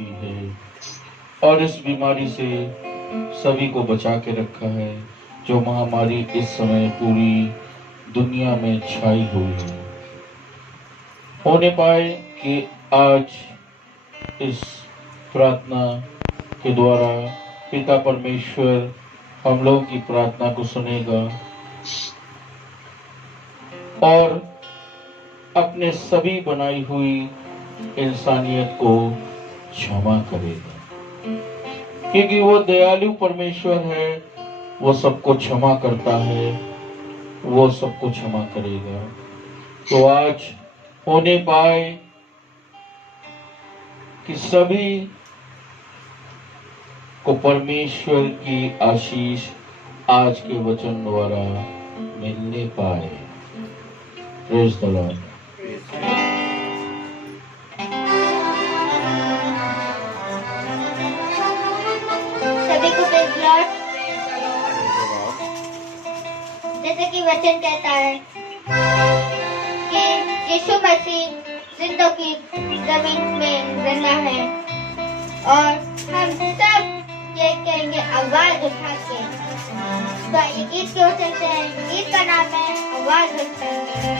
दी है और इस बीमारी से सभी को बचा के रखा है, जो महामारी इस समय पूरी दुनिया में छाई हुई है। होने पाए कि आज इस प्रार्थना के द्वारा पिता परमेश्वर हम लोगों की प्रार्थना को सुनेगा और अपने सभी बनाई हुई इंसानियत को क्षमा करेगा, क्योंकि वो दयालु परमेश्वर है। वो सबको क्षमा करता है, वो सबको क्षमा करेगा। तो आज होने पाए कि सभी को परमेश्वर की आशीष आज के वचन द्वारा मिलने पाए। Praise the Lord. सभी को प्रेज़ द लॉर्ड। जैसे कि वचन कहता है कि यीशु मसीह जिंदगी जमीन में जिंदा है और हम सब ये कहेंगे आवाज उठा के। तो ये गीत क्यों चलते हैं? गीत का नाम है आवाज उठा के।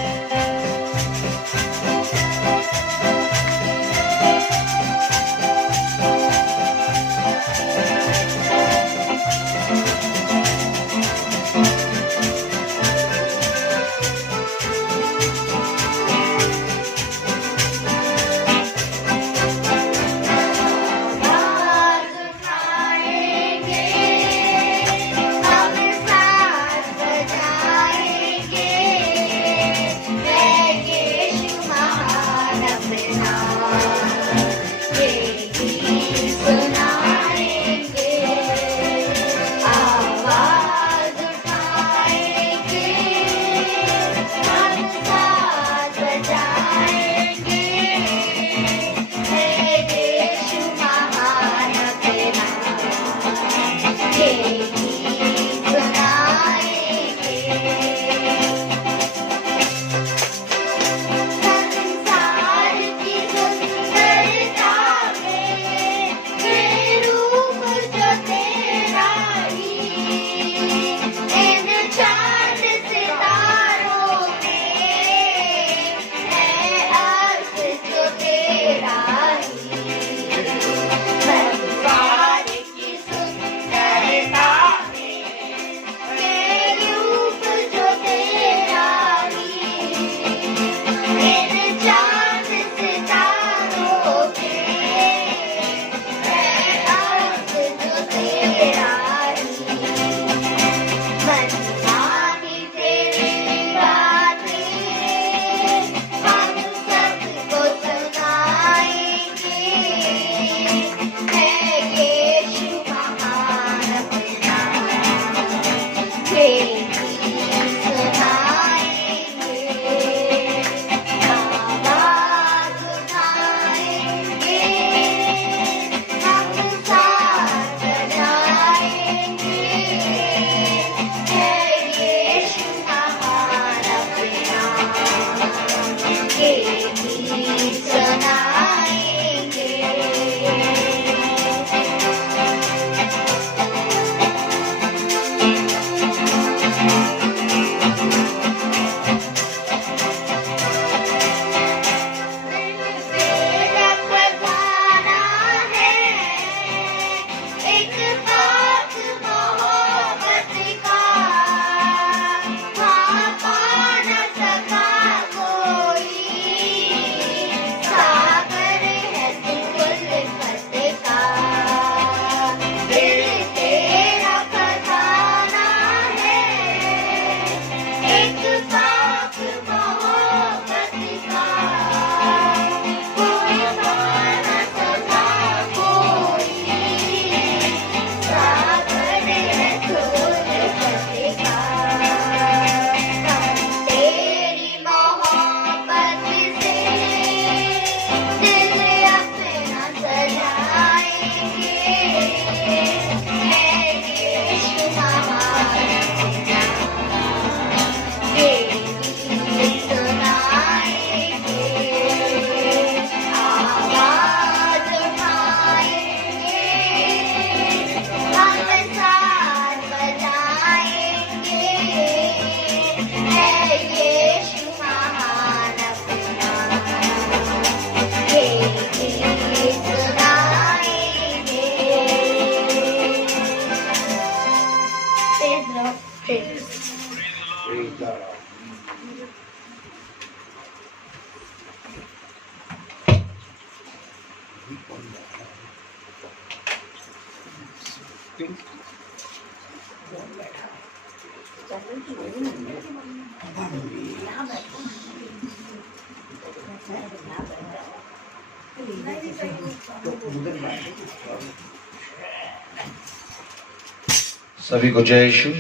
सभी को जय यीशु,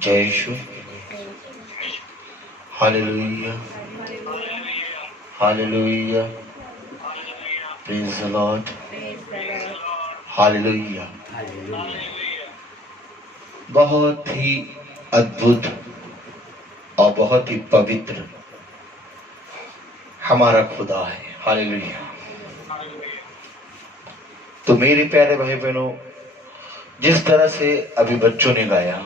जय यीशु, hallelujah, hallelujah, praise the Lord, hallelujah. बहुत ही अद्भुत और बहुत ही पवित्र हमारा खुदा है, हालेलुया। तो मेरे प्यारे भाई बहनों, जिस तरह से अभी बच्चों ने गाया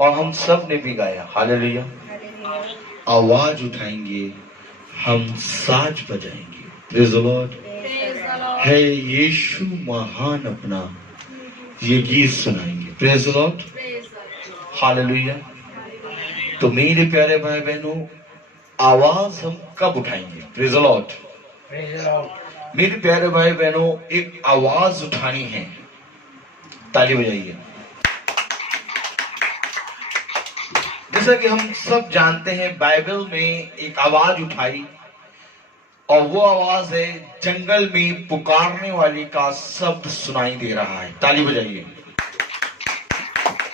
और हम सब ने भी गाया, हालेलुया, आवाज उठाएंगे, हम साज बजाएंगे, प्रेज द लॉर्ड, है यीशु महान, अपना ये गीत सुनाएंगे, प्रेज द लॉर्ड, हालेलुया। तो मेरे प्यारे भाई बहनों, आवाज हम कब उठाएंगे, प्रेज द लॉर्ड, मेरे प्यारे भाई बहनों, एक आवाज उठानी है, ताली बजाइए। जैसा कि हम सब जानते हैं, बाइबल में एक आवाज उठाई और वो आवाज है जंगल में पुकारने वाली का शब्द सुनाई दे रहा है, ताली बजाइए।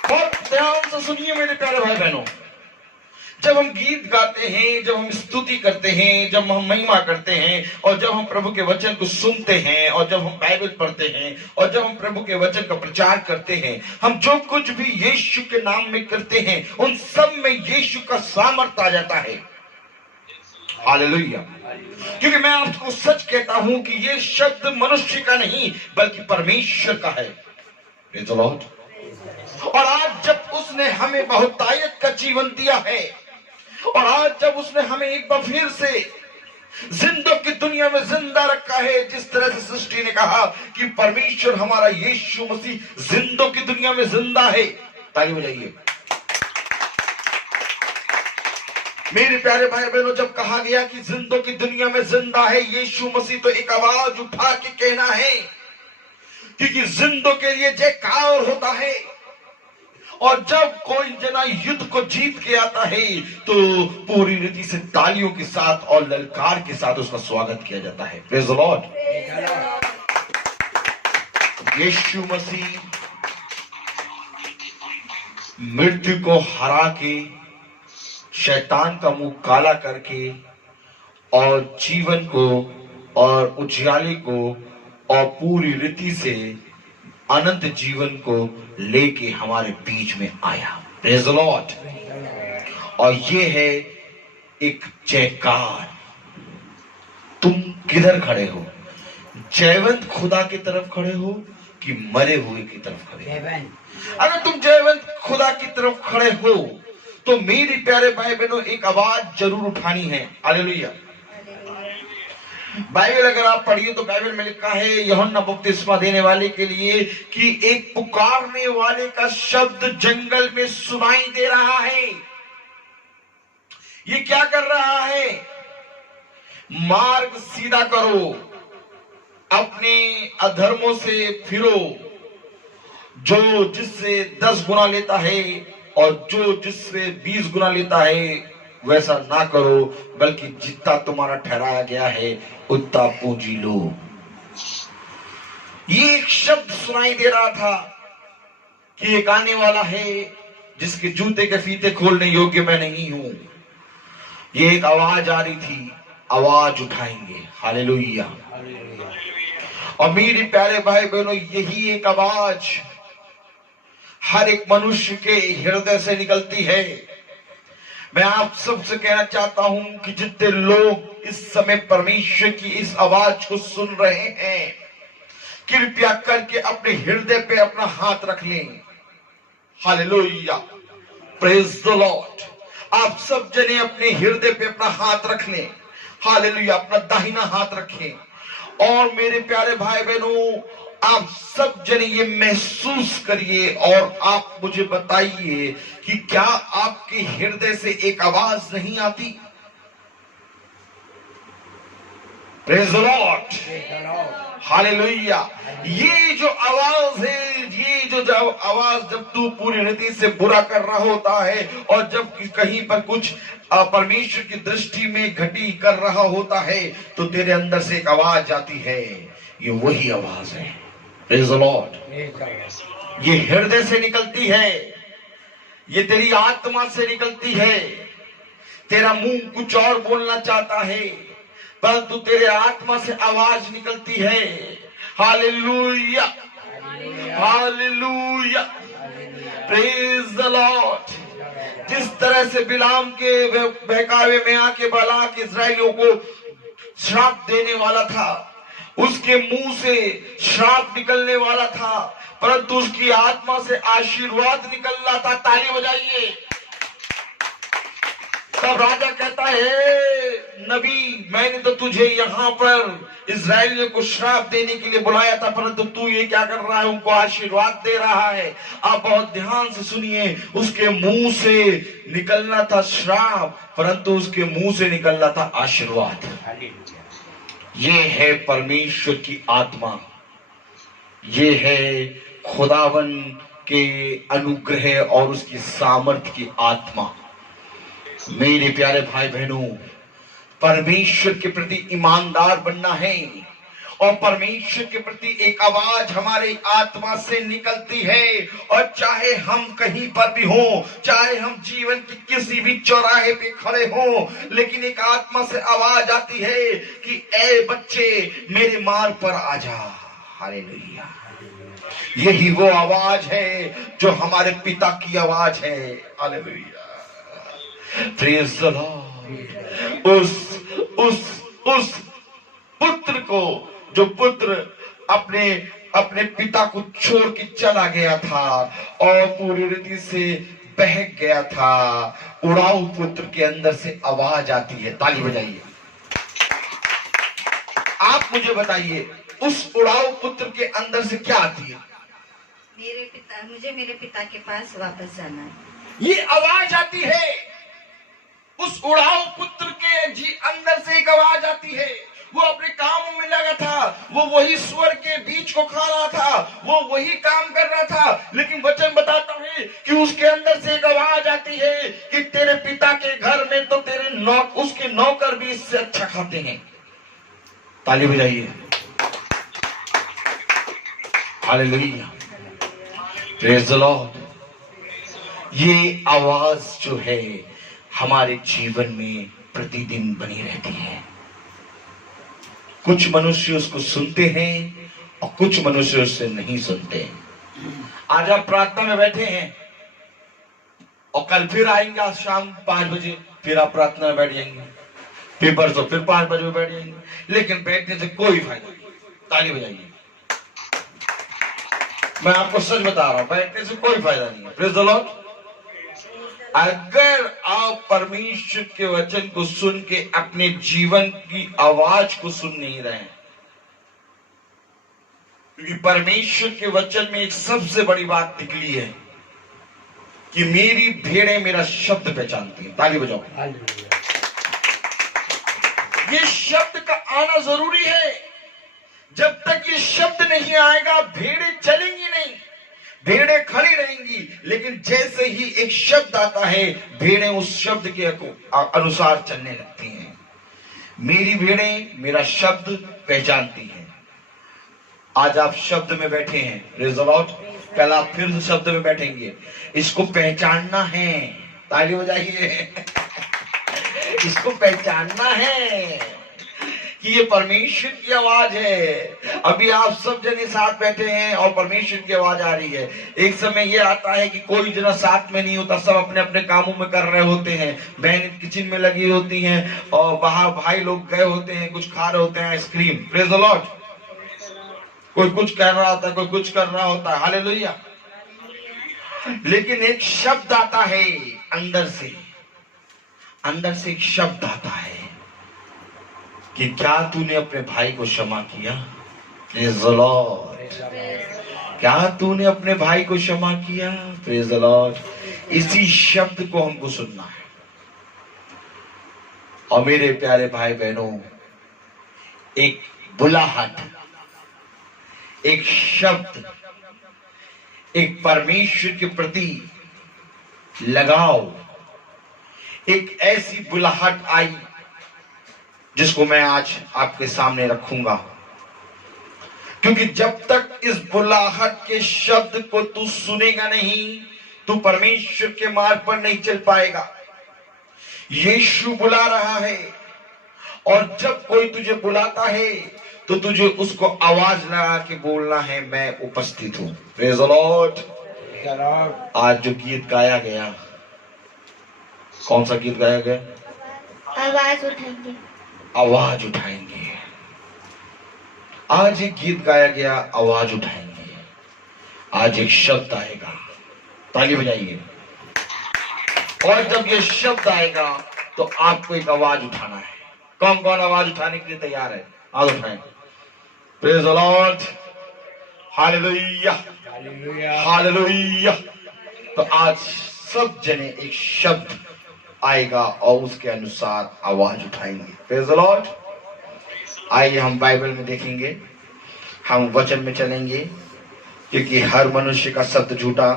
बहुत ध्यान से सुनिए मेरे प्यारे भाई बहनों, जब हम गीत गाते हैं, जब हम स्तुति करते हैं, जब हम महिमा करते हैं और जब हम प्रभु के वचन को सुनते हैं और जब हम बाइबल पढ़ते हैं और जब हम प्रभु के वचन का प्रचार करते हैं, हम जो कुछ भी यीशु के नाम में करते हैं, उन सब में यीशु का सामर्थ आ जाता है, हालेलुया। क्योंकि मैं आपको सच कहता हूं कि ये शब्द मनुष्य का नहीं बल्कि परमेश्वर का है, प्रेज़ द लॉर्ड। और आज जब उसने हमें बहुतायत का जीवन दिया है और आज जब उसने हमें एक बार फिर से जिंदों की दुनिया में जिंदा रखा है, जिस तरह से सृष्टि ने कहा कि परमेश्वर हमारा यीशु मसीह जिंदों की दुनिया में जिंदा है, ताली बजाइए। मेरे प्यारे भाई बहनों, जब कहा गया कि जिंदों की दुनिया में जिंदा है यीशु मसीह, तो एक आवाज उठा के कहना है, क्योंकि जिंदों के लिए जयकार होता है और जब कोई जना युद्ध को जीत के आता है तो पूरी रीति से तालियों के साथ और ललकार के साथ उसका स्वागत किया जाता है, प्रेज़ द लॉर्ड। यीशु मसीह मृत्यु को हरा के, शैतान का मुंह काला करके और जीवन को और उजियाले को और पूरी रीति से अनंत जीवन को लेके हमारे बीच में आया, प्रेज़ द लॉर्ड। और ये है एक जयकार। तुम किधर खड़े हो? जयवंत खुदा की तरफ खड़े हो कि मरे हुए की तरफ खड़े हो? अगर तुम जयवंत खुदा की तरफ खड़े हो तो मेरे प्यारे भाई बहनों, एक आवाज जरूर उठानी है, हालेलुया। बाइबल अगर आप पढ़िए तो बाइबल में लिखा है यूहन्ना बपतिस्मा देने वाले के लिए कि एक पुकारने वाले का शब्द जंगल में सुनाई दे रहा है। ये क्या कर रहा है? मार्ग सीधा करो, अपने अधर्मों से फिरो, जो जिससे 10 गुना लेता है और जो जिससे 20 गुना लेता है वैसा ना करो, बल्कि जितना तुम्हारा ठहराया गया है उतना पूंजी लो। ये एक शब्द सुनाई दे रहा था कि एक आने वाला है जिसके जूते के फीते खोलने योग्य मैं नहीं हूं। ये एक आवाज आ रही थी, आवाज उठाएंगे, हालेलुया। और मेरे प्यारे भाई बहनों, यही एक आवाज हर एक मनुष्य के हृदय से निकलती है। मैं आप सबसे कहना चाहता हूं कि जितने लोग इस समय परमेश्वर की इस आवाज को सुन रहे हैं, कृपया करके अपने हृदय पे अपना हाथ रख लें, हालेलुया, प्रेज द लॉर्ड। आप सब जने अपने हृदय पे अपना हाथ रख लें, हालेलुया, अपना दाहिना हाथ रखें। और मेरे प्यारे भाई बहनों, आप सब जने ये महसूस करिए और आप मुझे बताइए कि क्या आपके हृदय से एक आवाज नहीं आती? Praise the Lord, hallelujah. ये जो आवाज है, ये जो आवाज जब तू पूरी रीति से बुरा कर रहा होता है और जब कहीं पर कुछ परमेश्वर की दृष्टि में घटी कर रहा होता है तो तेरे अंदर से एक आवाज आती है, ये वही आवाज है। Praise the Lord. ये हृदय से निकलती है, ये तेरी आत्मा से निकलती है। तेरा मुंह कुछ और बोलना चाहता है परंतु तेरे आत्मा से आवाज निकलती है। Hallelujah, hallelujah, praise the Lord. जिस तरह से बिलाम के बहकावे में आके बालाक इस्राएलियों को श्राप देने वाला था, उसके मुंह से श्राप निकलने वाला था परंतु उसकी आत्मा से आशीर्वाद निकल रहा था। ताली बजाइए। तब राजा कहता है, नबी मैंने तो तुझे यहाँ पर इस्राएलियों को श्राप देने के लिए बुलाया था परंतु तू ये क्या कर रहा है, उनको आशीर्वाद दे रहा है। आप बहुत ध्यान से सुनिए, उसके मुंह से निकलना था श्राप परंतु उसके मुंह से निकलना था आशीर्वाद। ये है परमेश्वर की आत्मा, ये है खुदावन के अनुग्रह और उसकी सामर्थ्य की आत्मा। मेरे प्यारे भाई बहनों, परमेश्वर के प्रति ईमानदार बनना है और परमेश्वर के प्रति एक आवाज हमारे आत्मा से निकलती है। और चाहे हम कहीं पर भी हो, चाहे हम जीवन के किसी भी चौराहे पे खड़े हो, लेकिन एक आत्मा से आवाज आती है कि ऐ बच्चे मेरे मार्ग पर आ जा। हालेलुया। यही वो आवाज है जो हमारे पिता की आवाज है। Hallelujah, praise the Lord. उस पुत्र को, जो पुत्र अपने पिता को छोड़ के चला गया था और पूरी रीति से बहक गया था, उड़ाऊ पुत्र के अंदर से आवाज आती है। ताली बजाइए। आप मुझे बताइए, उस उड़ाऊ पुत्र के अंदर से क्या आती है? मुझे मेरे पिता के पास वापस जाना है। ये आवाज आती है। उस उड़ाऊ पुत्र के अंदर से एक आवाज आती है। वो अपने कामों में लगा था, वो वही स्वर के बीज को खा रहा था, वो वही काम कर रहा था, लेकिन वचन बताता है कि उसके अंदर से एक आवाज आती है कि तेरे पिता के घर में तो उसके नौकर भी इससे अच्छा खाते हैं। ताली बजाइए। Hallelujah, praise the Lord. ये आवाज जो है हमारे जीवन में प्रतिदिन बनी रहती है। कुछ मनुष्य उसको सुनते हैं और कुछ मनुष्य उससे नहीं सुनते। आज आप प्रार्थना में बैठे हैं और कल फिर आएंगे, आज शाम 5 बजे फिर आप प्रार्थना में बैठ जाएंगे, फिर परसों फिर 5 बजे बैठ जाएंगे, लेकिन बैठने से कोई फायदा नहीं। ताली बजाइए। मैं आपको सच बता रहा हूं, बैठने से कोई फायदा नहीं है। Praise the Lord. अगर आप परमेश्वर के वचन को सुन के अपने जीवन की आवाज को सुन नहीं रहे हैं, क्योंकि परमेश्वर के वचन में एक सबसे बड़ी बात निकली है कि मेरी भेड़ें मेरा शब्द पहचानती हैं। ताली बजाओ। ये शब्द का आना जरूरी है। जब तक ये शब्द नहीं आएगा भेड़ें चलेंगी नहीं, भेड़ें खड़ी रहेंगी। लेकिन जैसे ही एक शब्द आता है भेड़ें उस शब्द के अनुसार चलने लगती हैं। मेरी भेड़ें मेरा शब्द पहचानती हैं। आज आप शब्द में बैठे हैं, प्रेज़ द लॉर्ड। कल आप फिर शब्द में बैठेंगे। इसको पहचानना है। ताली बजाइए। इसको पहचानना है कि ये परमेश्वर की आवाज है। अभी आप सब जने साथ बैठे हैं और परमेश्वर की आवाज आ रही है। एक समय ये आता है कि कोई जना साथ में नहीं होता, सब अपने अपने कामों में कर रहे होते हैं। बहन किचन में लगी होती हैं और बाहर भाई लोग गए होते हैं, कुछ खा रहे होते हैं आइसक्रीम। Praise the Lord. कोई कुछ कर रहा होता है, कोई कुछ कर रहा होता है। हालेलुया। लेकिन एक शब्द आता है अंदर से एक शब्द आता है कि क्या तूने अपने भाई को क्षमा किया? Praise the Lord. क्या तूने अपने भाई को क्षमा किया? Praise the Lord. इसी शब्द को हमको सुनना है। और मेरे प्यारे भाई बहनों, एक बुलाहट, एक शब्द, एक परमेश्वर के प्रति लगाव, एक ऐसी बुलाहट आई जिसको मैं आज आपके सामने रखूंगा। क्योंकि जब तक इस बुलाहट के शब्द को तू सुनेगा नहीं, तू परमेश्वर के मार्ग पर नहीं चल पाएगा। यीशु बुला रहा है, और जब कोई तुझे बुलाता है तो तुझे उसको आवाज लगा के बोलना है, मैं उपस्थित हूं। Praise the Lord. आज जो गीत गाया गया, कौन सा गीत गाया गया? आवाज उठाएंगे। आवाज उठाएंगे। आज एक गीत गाया गया, आवाज उठाएंगे। आज एक शब्द आएगा, ताली बजाइए। और जब ये शब्द आएगा तो आपको एक आवाज उठाना है। कौन कौन आवाज उठाने के लिए तैयार है? आज उठाएं। Praise the Lord. Hallelujah, hallelujah. तो आज सब जने एक शब्द आएगा और उसके अनुसार आवाज उठाएंगे। Praise the Lord. आइए हम बाइबल में देखेंगे, हम वचन में चलेंगे, क्योंकि हर मनुष्य का शब्द झूठा,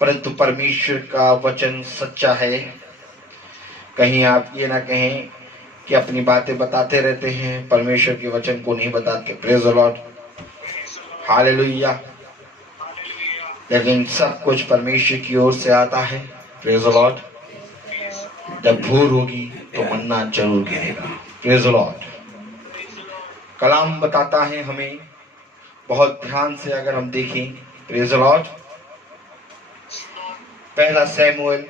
परंतु परमेश्वर का वचन सच्चा है। कहीं आप ये ना कहें कि अपनी बातें बताते रहते हैं, परमेश्वर के वचन को नहीं बताते। Praise the Lord, hallelujah. लेकिन सब कुछ परमेश्वर की ओर से आता है। Praise the Lord. जब भूर होगी तो मन्ना जरूर गिरेगा। Praise the Lord. कलाम बताता है हमें, बहुत ध्यान से अगर हम देखें, प्रेज़ द लॉर्ड, पहला शमूएल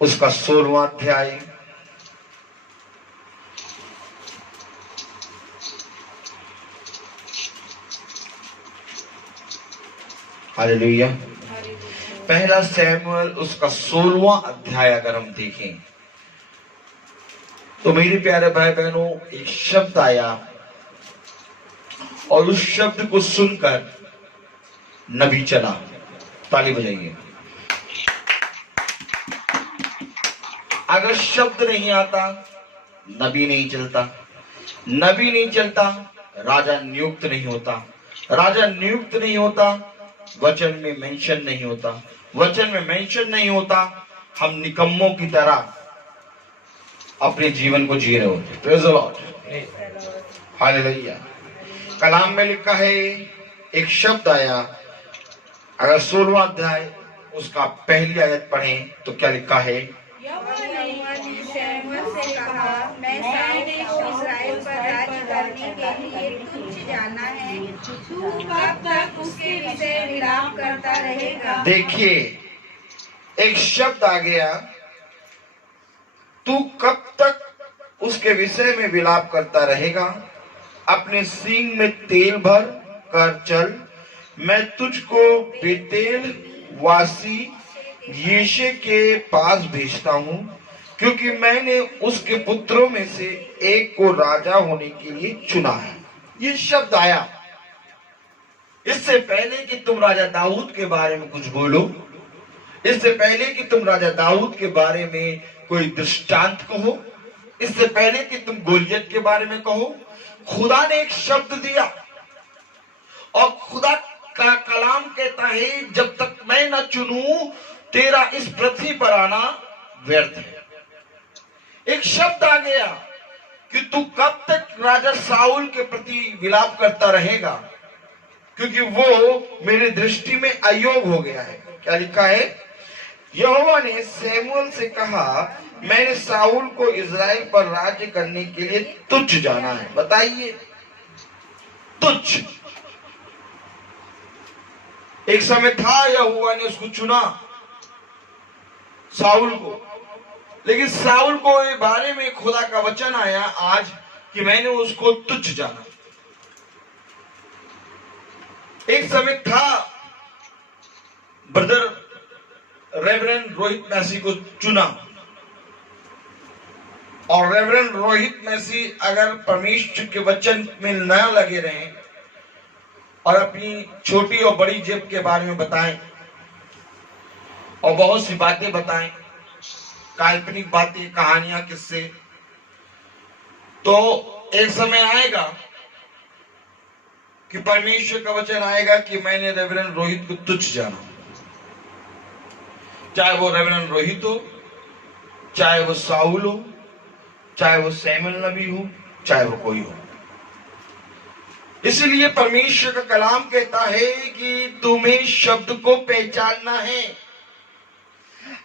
उसका 16वां अध्याय, हालेलुया। पहला शमूएल उसका 16वां अध्याय अगर हम देखें तो मेरे प्यारे भाई बहनों, एक शब्द आया और उस शब्द को सुनकर नबी चला। ताली बजाइए। अगर शब्द नहीं आता, नबी नहीं चलता। नबी नहीं चलता, राजा नियुक्त नहीं होता। राजा नियुक्त नहीं होता, वचन में मेंशन नहीं होता। वचन में मेंशन नहीं होता, हम निकम्मों की तरह अपने जीवन को जी रहे होते। Praise the Lord, hallelujah. कलाम में लिखा है, एक शब्द आया। अगर 16वां अध्याय उसका पहली आयत पढ़ें तो क्या लिखा है? यहोवा ने शमूएल से कहा, मैं सामूएल को इस्राएल पर राज्य करने के लिए तुझे जाना है। तू कब तक उसके विषय विलाप करता रहेगा? देखिए, एक शब्द आ गया, तू कब तक उसके विषय में विलाप करता रहेगा? अपने सींग में तेल भर कर चल, मैं तुझको बेतेल वासी यीशे के पास भेजता हूं, क्योंकि मैंने उसके पुत्रों में से एक को राजा होने के लिए चुना है। ये शब्द आया। इससे पहले कि तुम राजा दाऊद के बारे में कुछ बोलो, इससे पहले कि तुम राजा दाऊद के बारे में कोई दृष्टांत कहो, इससे पहले कि तुम गोलियत के बारे में कहो, खुदा ने एक शब्द दिया। और खुदा का कलाम कहता है, जब तक मैं न चुनूं, तेरा इस पृथ्वी पर आना व्यर्थ है। एक शब्द आ गया कि तू कब तक राजा साउल के प्रति विलाप करता रहेगा, क्योंकि वो मेरी दृष्टि में अयोग्य हो गया है। क्या लिखा है? यहोवा ने शमूएल से कहा, मैंने साउल को इस्राएल पर राज्य करने के लिए तुझ जाना है। बताइए, तुझ। एक समय था, यहोवा ने उसको चुना, साउल को, लेकिन साउल को के बारे में खुदा का वचन आया आज कि मैंने उसको तुझ जाना। एक समय था, ब्रदर रेवरेंड रोहित मैसी को चुना, और रेवरेंड रोहित मैसी अगर परमेश्वर के वचन में न लगे रहें और अपनी छोटी और बड़ी जेब के बारे में बताएं और बहुत सी बातें बताएं, काल्पनिक बातें, कहानियां, किस्से, तो एक समय आएगा कि परमेश्वर का वचन आएगा कि मैंने रेवरेंड रोहित को तुच्छ जाना, चाहे वो रेवरेंड रोहित हो, चाहे वो साउल हो, चाहे वो सैमुअल नबी हो, चाहे वो कोई हो। इसलिए परमेश्वर का कलाम कहता है कि तुम्हें शब्द को पहचानना है।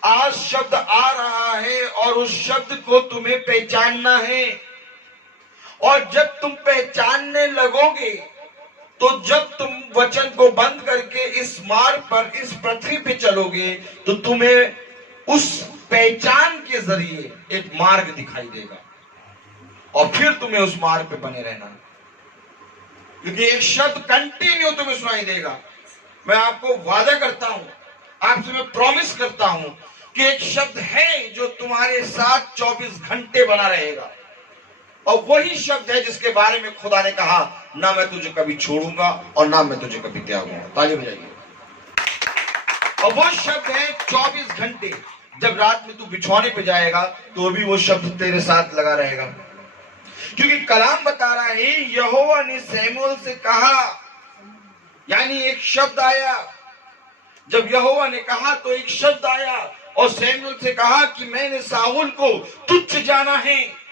आज शब्द आ रहा है और उस शब्द को तुम्हें पहचानना है। और जब तुम पहचानने लगोगे तो जब तुम वचन को बंद करके इस मार्ग पर, इस पृथ्वी पे चलोगे, तो तुम्हें उस पहचान के जरिए एक मार्ग दिखाई देगा और फिर तुम्हें उस मार्ग पे बने रहना, क्योंकि एक शब्द कंटिन्यू तुम्हें सुनाई देगा। मैं आपको वादा करता हूं, आपसे मैं प्रॉमिस करता हूं कि एक शब्द है जो तुम्हारे साथ 24 घंटे बना रहेगा, और वही शब्द है जिसके बारे में खुदा ने कहा, ना मैं तुझे कभी छोड़ूंगा और ना मैं तुझे कभी त्यागूंगा। ताली बजाइए। और वो शब्द है 24 घंटे। जब रात में तू बिछौने पे जाएगा तो भी वो शब्द तेरे साथ लगा रहेगा, क्योंकि कलाम बता रहा है यहोवा ने सैमुअल से कहा, यानी एक शब्द आया। जब यहोवा ने कहा तो एक शब्द आया और सैमुअल से कहा कि मैंने साउल को तुच्छ जाना है।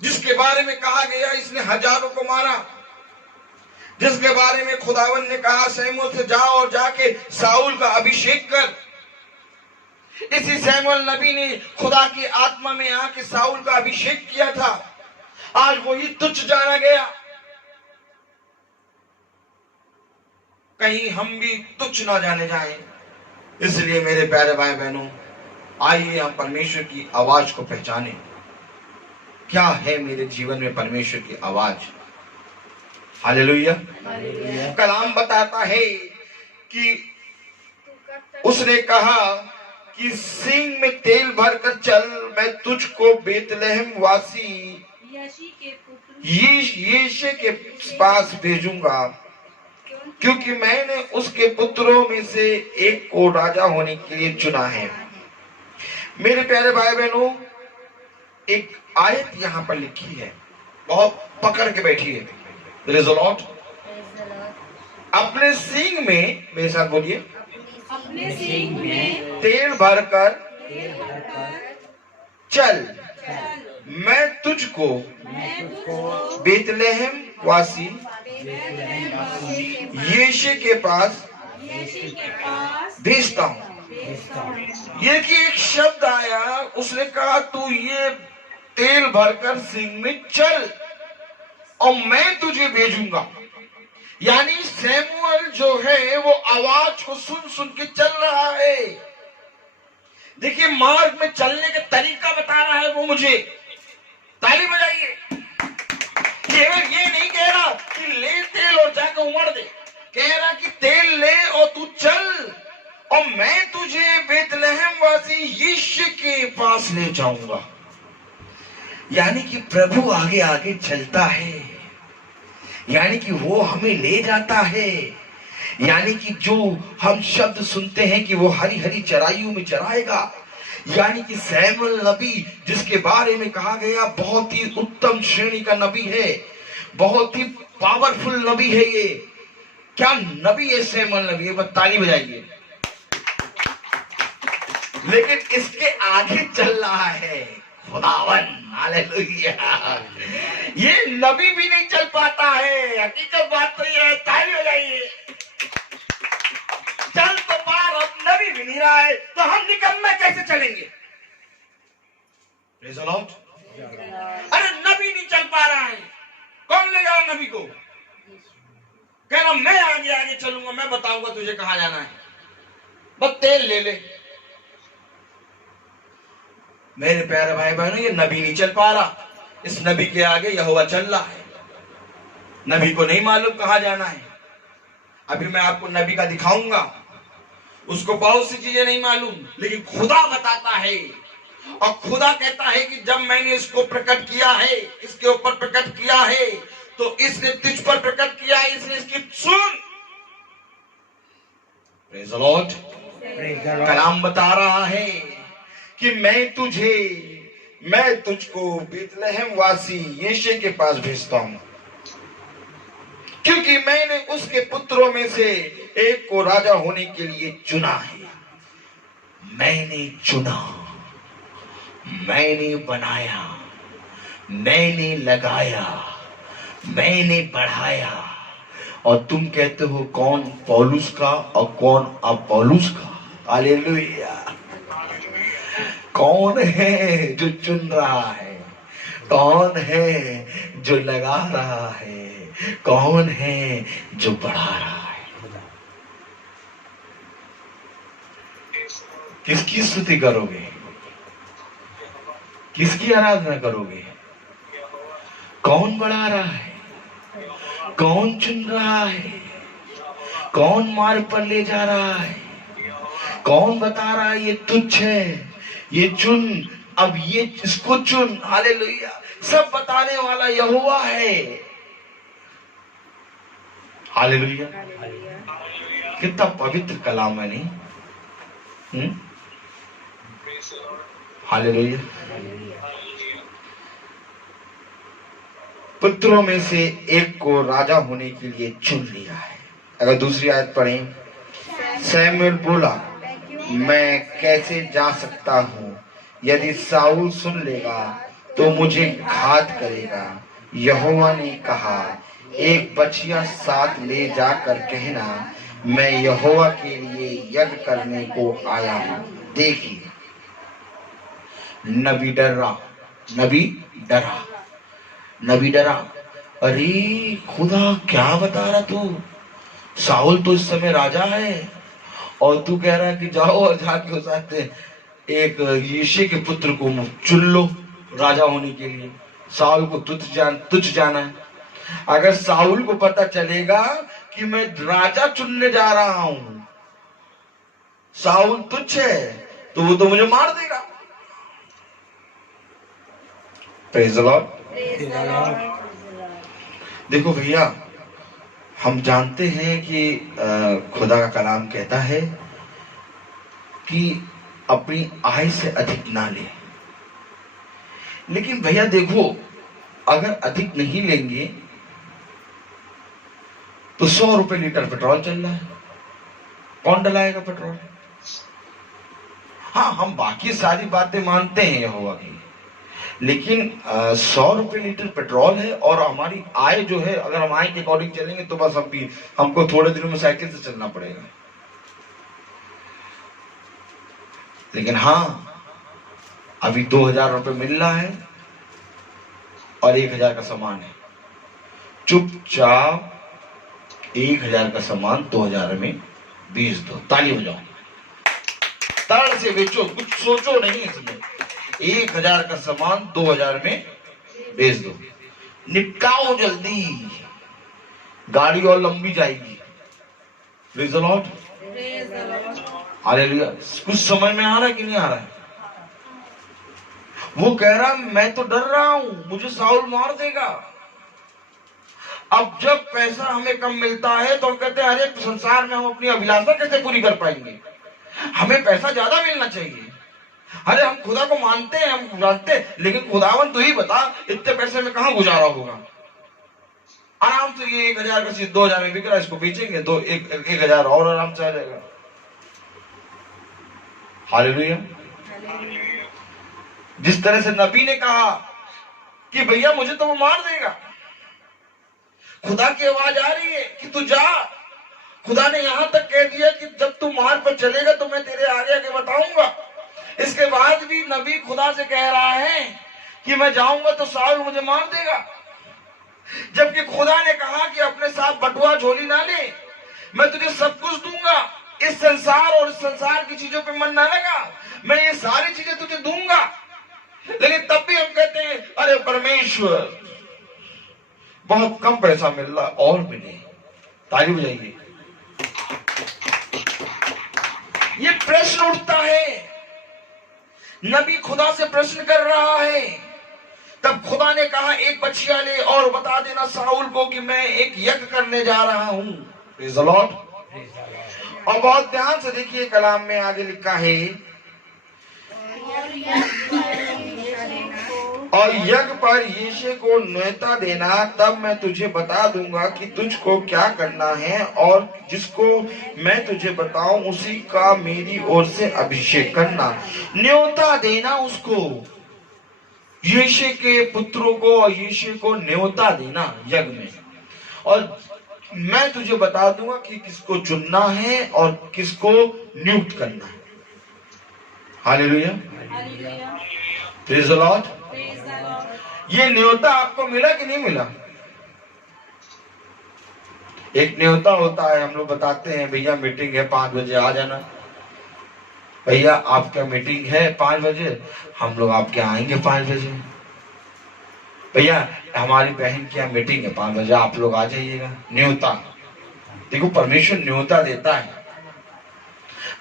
जिसके बारे में कहा गया इसने हजारों को मारा, जिसके बारे में खुदावन ने कहा सैमुअल से जाओ और जाके साउल का अभिषेक कर। इसी सैमुअल नबी ने खुदा की आत्मा में आके साउल का अभिषेक किया था। आज वही तुच्छ जाना गया। कहीं हम भी तुच्छ ना जाने जाएं। इसलिए मेरे प्यारे भाई बहनों, आइए हम परमेश्वर की आवाज को पहचानें। क्या है मेरे जीवन में परमेश्वर की आवाज? हालेलुया। कलाम बताता है कि उसने कहा कि सींग में तेल भरकर चल, मैं तुझको बेतलहम वासी यीशे के पास भेजूंगा, क्योंकि मैंने उसके पुत्रों में से एक को राजा होने के लिए चुना है। मेरे प्यारे भाई बहनों, एक आयत यहाँ पर लिखी है, बहुत पकड़ के बैठी है। Praise the Lord। अपने सींग में, मेरे साथ बोलिए, अपने सींग में तेल भरकर चल, मैं तुझको बेतलहम वासी यीशे के पास भेजता हूं। ये कि एक शब्द आया, उसने कहा तू ये तेल भरकर सींग में चल और मैं तुझे भेजूंगा। यानी सैमुअल जो है वो आवाज को सुन सुन के चल रहा है। देखिए, मार्ग में चलने का तरीका बता रहा है वो मुझे। ताली बजाइए। ये नहीं कह रहा कि ले तेल और जाकर उमड़ दे, कह रहा कि तेल ले और तू चल और मैं तुझे बेतलहम वासी यीशु के पास ले जाऊंगा। यानी कि प्रभु आगे आगे चलता है, यानी कि वो हमें ले जाता है। यानी कि जो हम शब्द सुनते हैं कि वो हरी हरी चराइयों में चराएगा, यानी कि सैमुअल नबी जिसके बारे में कहा गया बहुत ही उत्तम श्रेणी का नबी है, बहुत ही पावरफुल नबी है। ये क्या नबी है सैमुअल नबी, ये ताली बजाइए। लेकिन इसके आगे चल रहा है खुदावन। हालेलुया। ये नबी भी नहीं चल पाता है, हकीकत बात तो ये है। ताली बजाइए। चल तो पार, अब नबी भी नहीं रहा है तो हम निकम्मे कैसे चलेंगे? Praise the Lord। अरे नबी नहीं चल पा रहा है, कौन ले जाओ नबी को? कह रहा मैं आगे आगे चलूंगा, मैं बताऊंगा तुझे कहां जाना है, बस तेल ले ले। मेरे प्यारे भाई बहनों, ये नबी नहीं चल पा रहा। इस नबी के आगे यहोवा चल रहा है। नबी को नहीं मालूम कहां जाना है। अभी मैं आपको नबी का दिखाऊंगा, उसको बहुत सी चीजें नहीं मालूम, लेकिन खुदा बताता है। और खुदा कहता है कि जब मैंने इसको प्रकट किया है, इसके ऊपर प्रकट किया है, तो इसने तुझ पर प्रकट किया है, इसने इसकी सुन। Praise the Lord। कलाम बता रहा है कि मैं तुझको बेतलहम वासी यीशु के पास भेजता हूं, क्योंकि मैंने उसके पुत्रों में से एक को राजा होने के लिए चुना है। मैंने चुना, मैंने बनाया, मैंने लगाया, मैंने बढ़ाया। और तुम कहते हो कौन पौलुस का और कौन अपोलोस का। हालेलुया। कौन है जो चुन रहा है, कौन है जो लगा रहा है, कौन है जो बढ़ा रहा है। किसकी स्तुति करोगे, किसकी आराधना करोगे? कौन बढ़ा रहा है, कौन चुन रहा है, कौन मार्ग पर ले जा रहा है, कौन बता रहा है ये तुच्छ है, ये चुन, अब ये इसको चुन। हालेलुया। सब बताने वाला यहोवा है। हालेलुया। कितना पवित्र कलाम है, नहीं? हालेलुया। पुत्रों में से एक को राजा होने के लिए चुन लिया है। अगर दूसरी आयत पढ़ें, सैमुएल बोला, मैं कैसे जा सकता हूं? यदि साउल सुन लेगा तो मुझे घात करेगा। यहोवा ने कहा, एक बछिया साथ ले जाकर कहना, मैं यहोवा के लिए यज्ञ करने को आया हूं। देखिए, नबी डरा। अरे खुदा क्या बता रहा तू? साउल तो इस समय राजा है और तू कह रहा है कि जाओ और जाके उस एक यीशु के पुत्र को चुन लो राजा होने के लिए। साउल को तुच्छ जाना है। अगर साउल को पता चलेगा कि मैं राजा चुनने जा रहा हूं, साउल तुच्छ है, तो वो तो मुझे मार देगा। Praise the Lord. देखो भैया, हम जानते हैं कि खुदा का कलाम कहता है कि अपनी आय से अधिक ना ले। लेकिन भैया देखो, अगर अधिक नहीं लेंगे तो 100 रुपए लीटर पेट्रोल चल रहा है, कौन डलाएगा पेट्रोल? हाँ, हम बाकी सारी बातें मानते हैं यहोवा की, लेकिन 100 रुपए लीटर पेट्रोल है और हमारी आय जो है, अगर हम आय के अकॉर्डिंग चलेंगे तो बस हमको थोड़े दिनों में साइकिल से चलना पड़ेगा। लेकिन हाँ, अभी 2000 रुपए मिल रहा है और 1000 का सामान है। चुपचाप 1000 का सामान 2000 में बेच दो। ताली बजाओ, ताड़ से बेचो, कुछ सोचो नहीं इसमें। 1000 का सामान 2000 में बेच दो, निपटाओ जल्दी, गाड़ी और लंबी जाएगी। Praise the Lord. हालेलुया। कुछ समझ में आ रहा है कि नहीं आ रहा है? वो कह रहा, मैं तो डर रहा हूं, मुझे साउल मार देगा। अब जब पैसा हमें कम मिलता है तो हम कहते हैं, अरे संसार में हम अपनी अभिलाषा कैसे पूरी कर पाएंगे, हमें पैसा ज्यादा मिलना चाहिए। अरे हम खुदा को मानते हैं, हम जानते हैं, लेकिन खुदावन तू ही बता, इतने पैसे में कहां गुजारा होगा। आराम से ये 1000 का चीज 2000 में बिक रहा है, इसको बेचेंगे तो 1000 और आराम से आ जाएगा। हालेलुया। जिस तरह से नबी ने कहा कि भैया मुझे तो वो मार देगा, खुदा की आवाज आ रही है कि तू जा। खुदा ने यहां तक कह दिया कि जब तू मार्ग पर चलेगा तो मैं तेरे आगे आगे बताऊंगा। इसके बाद भी नबी खुदा से कह रहा है कि मैं जाऊंगा तो साउल मुझे मार देगा, जबकि खुदा ने कहा कि अपने साथ बटुआ झोली ना ले, मैं तुझे सब कुछ दूंगा। इस संसार और इस संसार की चीजों पे मन ना लगा, मैं ये सारी चीजें तुझे दूंगा। लेकिन तब भी हम कहते हैं, अरे परमेश्वर बहुत कम पैसा मिल रहा, और मिले। ताली बजाइए। ये प्रश्न उठता है, नबी खुदा से प्रश्न कर रहा है। तब खुदा ने कहा, एक बछिया ले और बता देना साउल को कि मैं एक यज्ञ करने जा रहा हूं। Praise the Lord. और बहुत ध्यान से देखिए, कलाम में आगे लिखा है, और यज्ञ पर यीशु को न्योता देना, तब मैं तुझे बता दूंगा कि तुझको क्या करना है, और जिसको मैं तुझे बताऊं उसी का मेरी ओर से अभिषेक करना। न्योता देना उसको, यीशु के पुत्रों को और यीशु को न्योता देना यज्ञ में, और मैं तुझे बता दूंगा कि किसको चुनना है और किसको नियुक्त करना है। Hallelujah, praise the Lord. ये न्योता आपको मिला कि नहीं मिला? एक न्योता होता है, हम लोग बताते हैं भैया मीटिंग है 5 बजे आ जाना। भैया आपका मीटिंग है 5 बजे, हम लोग आपके आएंगे 5 बजे। भैया हमारी बहन की यहाँ मीटिंग है 5 बजे, आप लोग आ जाइएगा। न्योता, देखो परमेश्वर न्योता देता है।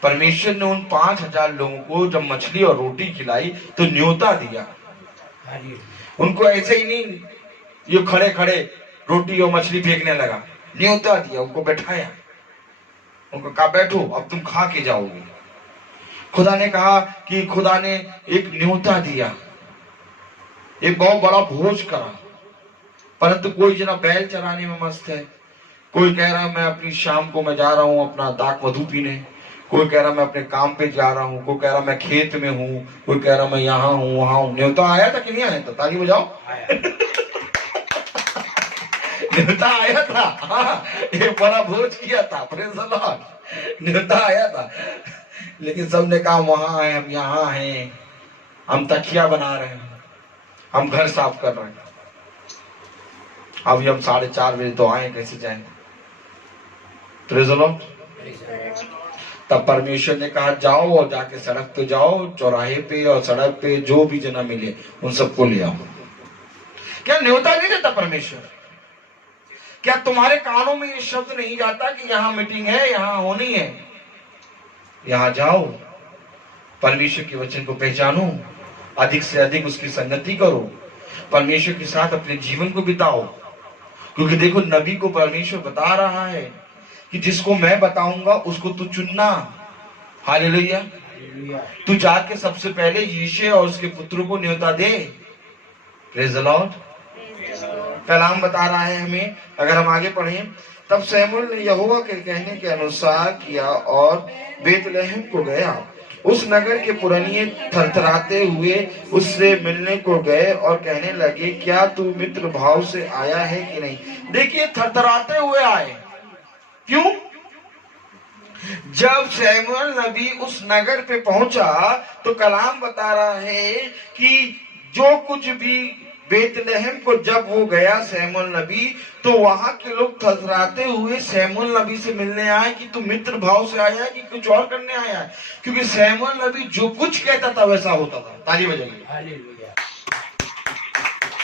परमेश्वर ने उन 5000 लोगों को जब मछली और रोटी खिलाई तो न्योता दिया। उनको ऐसे ही नहीं ये खड़े खड़े रोटी और मछली फेंकने लगा, न्योता दिया, उनको बैठाया, उनको कहा बैठो अब तुम खा के जाओगे। खुदा ने कहा कि खुदा ने एक न्योता दिया, एक बहुत बड़ा भोज करा, परंतु कोई जना बैल चराने में मस्त है, कोई कह रहा मैं अपनी शाम को मैं जा रहा हूं अपना दाक मधु पीने, कोई कह रहा मैं अपने काम पे जा रहा हूँ, कोई कह रहा मैं खेत में हूँ, कोई कह रहा मैं यहाँ हूँ वहां हूँ। न्योता आया था कि नहीं आया था? ताली बजाओ। न्योता आया था, हाँ, एक बड़ा भोज किया था, प्रेज़ द लॉर्ड। न्योता आया था, लेकिन सबने कहा वहां है, हम यहाँ हैं, हम तकिया बना रहे हैं, हम घर साफ कर रहे हैं। अभी हम 4:30 बजे तो आए, कैसे जाएंगे? Praise the Lord. तब परमेश्वर ने कहा जाओ और जाके सड़क पे जाओ, चौराहे पे और सड़क पे जो भी जना मिले उन सबको ले आओ। क्या न्योता नहीं देता परमेश्वर? क्या तुम्हारे कानों में ये शब्द नहीं जाता कि यहाँ मीटिंग है, यहाँ होनी है, यहाँ जाओ, परमेश्वर के वचन को पहचानो, अधिक से अधिक उसकी संगति करो, परमेश्वर के साथ अपने जीवन को बिताओ। क्योंकि देखो नबी को परमेश्वर बता रहा है कि जिसको मैं बताऊंगा उसको तू चुनना। हालेलुया। तू जाके सबसे पहले यीशु और उसके पुत्रों को न्योता दे। Praise the Lord. कलाम बता रहा है हमें, अगर हम आगे पढ़ें, तब शमूएल ने यहोवा के कहने के अनुसार किया और बेतलहम को गया। उस नगर के पुरनिये थरथराते हुए उससे मिलने को गए और कहने लगे क्या तू मित्र भाव से आया है कि नहीं। देखिए थरथराते हुए आए, क्यों? जब शमूएल नबी उस नगर पे पहुंचा तो कलाम बता रहा है कि जो कुछ भी बेतलहम को जब वो गया शमूएल नबी, तो वहां के लोग थरथराते हुए शमूएल नबी से मिलने आए कि तू मित्र भाव से आया है कि कुछ और करने आया है। क्योंकि शमूएल नबी जो कुछ कहता था वैसा होता था। ताली बजाइए। हालेलुया।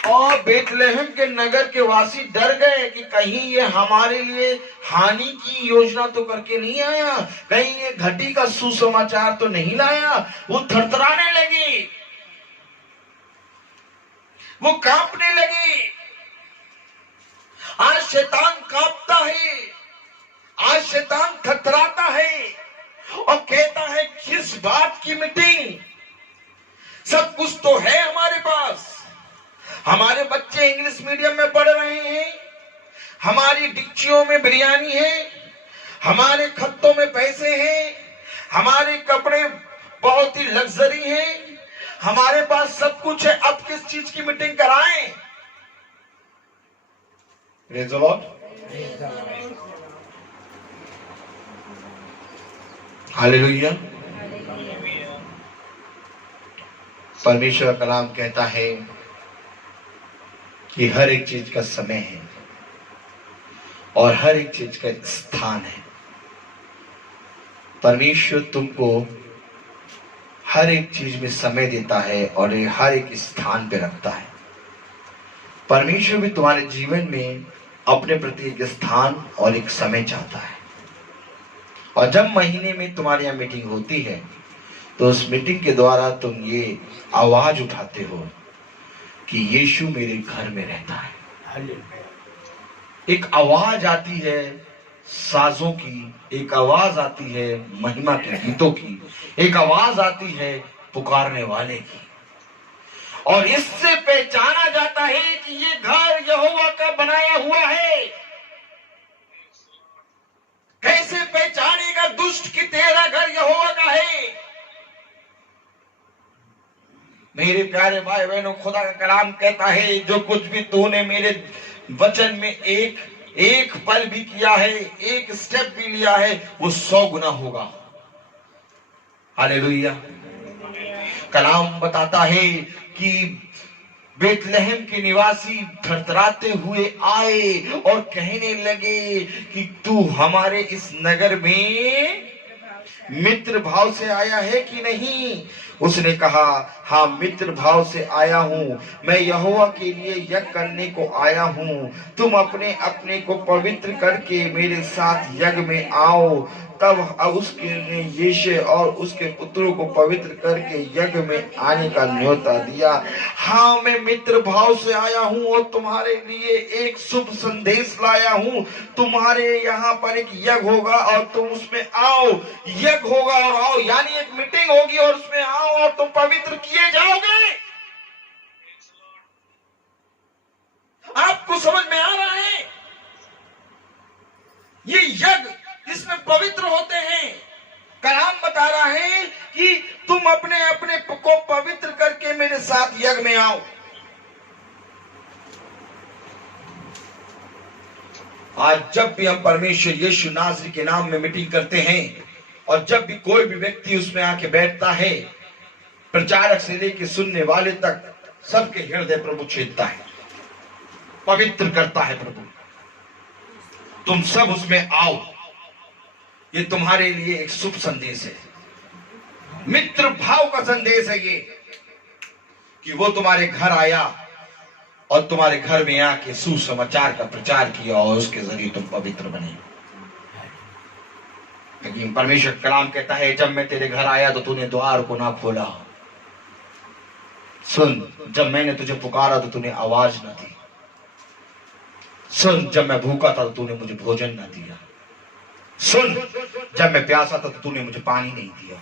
और बेतलहम के नगर के वासी डर गए कि कहीं ये हमारे लिए हानि की योजना तो करके नहीं आया, कहीं ये घटी का सुसमाचार तो नहीं लाया। वो थरथराने लगे, वो कांपने लगे। आज शैतान कांपता है, आज शैतान थरथराता है और कहता है किस बात की मीटिंग, सब कुछ तो है हमारे पास, हमारे बच्चे इंग्लिश मीडियम में पढ़ रहे हैं, हमारी डिक्चियों में बिरयानी है, हमारे खत्तों में पैसे हैं, हमारे कपड़े बहुत ही लग्जरी हैं, हमारे पास सब कुछ है, अब किस चीज की मीटिंग कराएं? Praise the Lord. हालेलुया। परमेश्वर का कलाम कहता है कि हर एक चीज का समय है और हर एक चीज का एक स्थान है। परमेश्वर तुमको हर एक चीज में समय देता है और हर एक स्थान पे रखता है। परमेश्वर भी तुम्हारे जीवन में अपने प्रति एक स्थान और एक समय चाहता है। और जब महीने में तुम्हारे यहाँ मीटिंग होती है तो उस मीटिंग के द्वारा तुम ये आवाज उठाते हो कि यीशु मेरे घर में रहता है। एक आवाज आती है साजों की, एक आवाज आती है महिमा के गीतों की, एक आवाज आती है पुकारने वाले की। और इससे पहचाना जाता है कि ये घर यहोवा का बनाया हुआ है। कैसे पहचानेगा दुष्ट कि तेरा घर यहोवा का है? मेरे प्यारे भाई बहनों, खुदा का कलाम कहता है जो कुछ भी तूने मेरे वचन में एक पल भी किया है, एक स्टेप भी लिया है, वो 100 गुना होगा। हालेलुया। कलाम बताता है कि बेतलहम के निवासी थरथराते हुए आए और कहने लगे कि तू हमारे इस नगर में मित्र भाव से आया है कि नहीं? उसने कहा, हाँ मित्र भाव से आया हूं, मैं यहोवा के लिए यज्ञ करने को आया हूं। तुम अपने अपने को पवित्र करके मेरे साथ यज्ञ में आओ। तब उसके ने यीशु और उसके पुत्रों को पवित्र करके यज्ञ में आने का न्योता दिया। हाँ मैं मित्र भाव से आया हूं और तुम्हारे लिए एक शुभ संदेश लाया हूं। तुम्हारे यहाँ पर एक यज्ञ होगा और तुम उसमें आओ। यज्ञ होगा और आओ, यानी एक मीटिंग होगी और उसमें आओ और तुम पवित्र किए जाओगे। आपको समझ में आ रहा है? ये यज्ञ जिसमें पवित्र होते हैं, कलाम बता रहा है कि तुम अपने अपने को पवित्र करके मेरे साथ यज्ञ में आओ। आज जब भी हम परमेश्वर यीशु नासरी के नाम में मीटिंग करते हैं और जब भी कोई भी व्यक्ति उसमें आके बैठता है, प्रचारक से लेकर सुनने वाले तक सबके हृदय प्रभु छेदता है, पवित्र करता है। प्रभु तुम सब उसमें आओ, ये तुम्हारे लिए एक शुभ संदेश है, मित्र भाव का संदेश है ये, कि वो तुम्हारे घर आया और तुम्हारे घर में आके सुसमाचार का प्रचार किया और उसके जरिए तुम पवित्र बने। लेकिन परमेश्वर कलाम कहता है, जब मैं तेरे घर आया तो तूने द्वार को ना खोला। सुन, जब मैंने तुझे पुकारा तो तूने आवाज ना दी। सुन, जब मैं भूखा था तो तूने मुझे भोजन ना दिया। सुन, जब मैं प्यासा था तो तूने मुझे पानी नहीं दिया।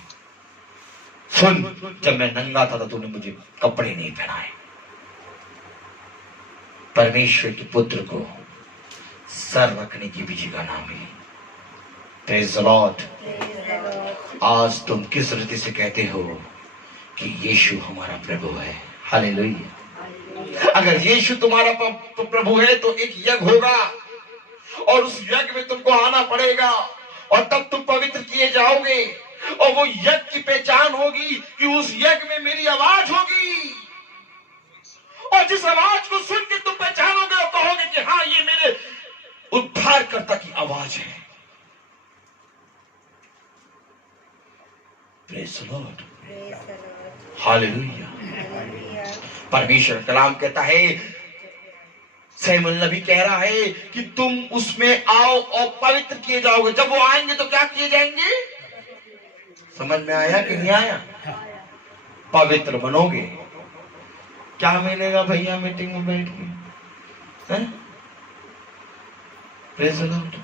सुन, जब मैं नंगा था तो तूने मुझे कपड़े नहीं पहनाए। परमेश्वर के पुत्र को सर रखने की भी जगह ना मिली। Praise the Lord. आज तुम किस रीति से कहते हो कि यीशु हमारा प्रभु है? हालेलुया। अगर यीशु तुम्हारा प्रभु है तो एक यज्ञ होगा और उस यज्ञ में तुमको आना पड़ेगा और तब तुम पवित्र किए जाओगे। और वो यज्ञ की पहचान होगी कि उस यज्ञ में मेरी आवाज होगी, और जिस आवाज को सुन के तुम पहचानोगे और कहोगे कि हाँ ये मेरे उद्धारकर्ता की आवाज है। Praise the Lord. हालेलुया। परमेश्वर कलाम कहता है, सैमुएल नबी कह रहा है कि तुम उसमें आओ और पवित्र किए जाओगे। जब वो आएंगे तो क्या किए जाएंगे? समझ में आया कि नहीं आया? पवित्र बनोगे। क्या मिलेगा भैया मीटिंग में बैठ के? Praise the Lord.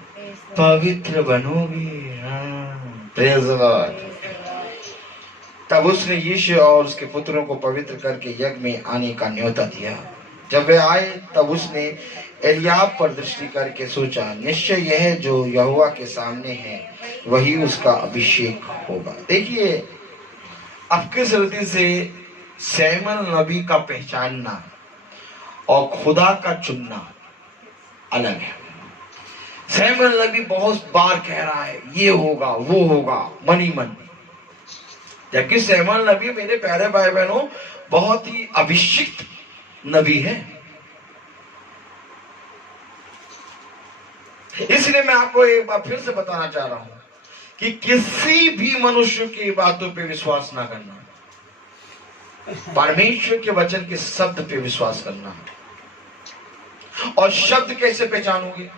पवित्र बनोगे। हाँ, प्रेज़ द लॉर्ड। तब उसने यीशु और उसके पुत्रों को पवित्र करके यज्ञ में आने का न्योता दिया। जब वे आए तब उसने एलियाब पर दृष्टि करके सोचा, निश्चय यह जो यहोवा के सामने है वही उसका अभिषेक होगा। देखिए, अब किस रीति से सैमुएल नबी का पहचानना और खुदा का चुनना अलग है। सैमुएल नबी बहुत बार कह रहा है ये होगा वो होगा, मन ही मन, जबकि सैमुएल नबी मेरे प्यारे भाई बहनों बहुत ही अभिषिक्त नबी है। इसलिए मैं आपको एक बार फिर से बताना चाह रहा हूं कि किसी भी मनुष्य की बातों पे विश्वास ना करना, परमेश्वर के वचन के शब्द पे विश्वास करना। और शब्द कैसे पहचानोगे?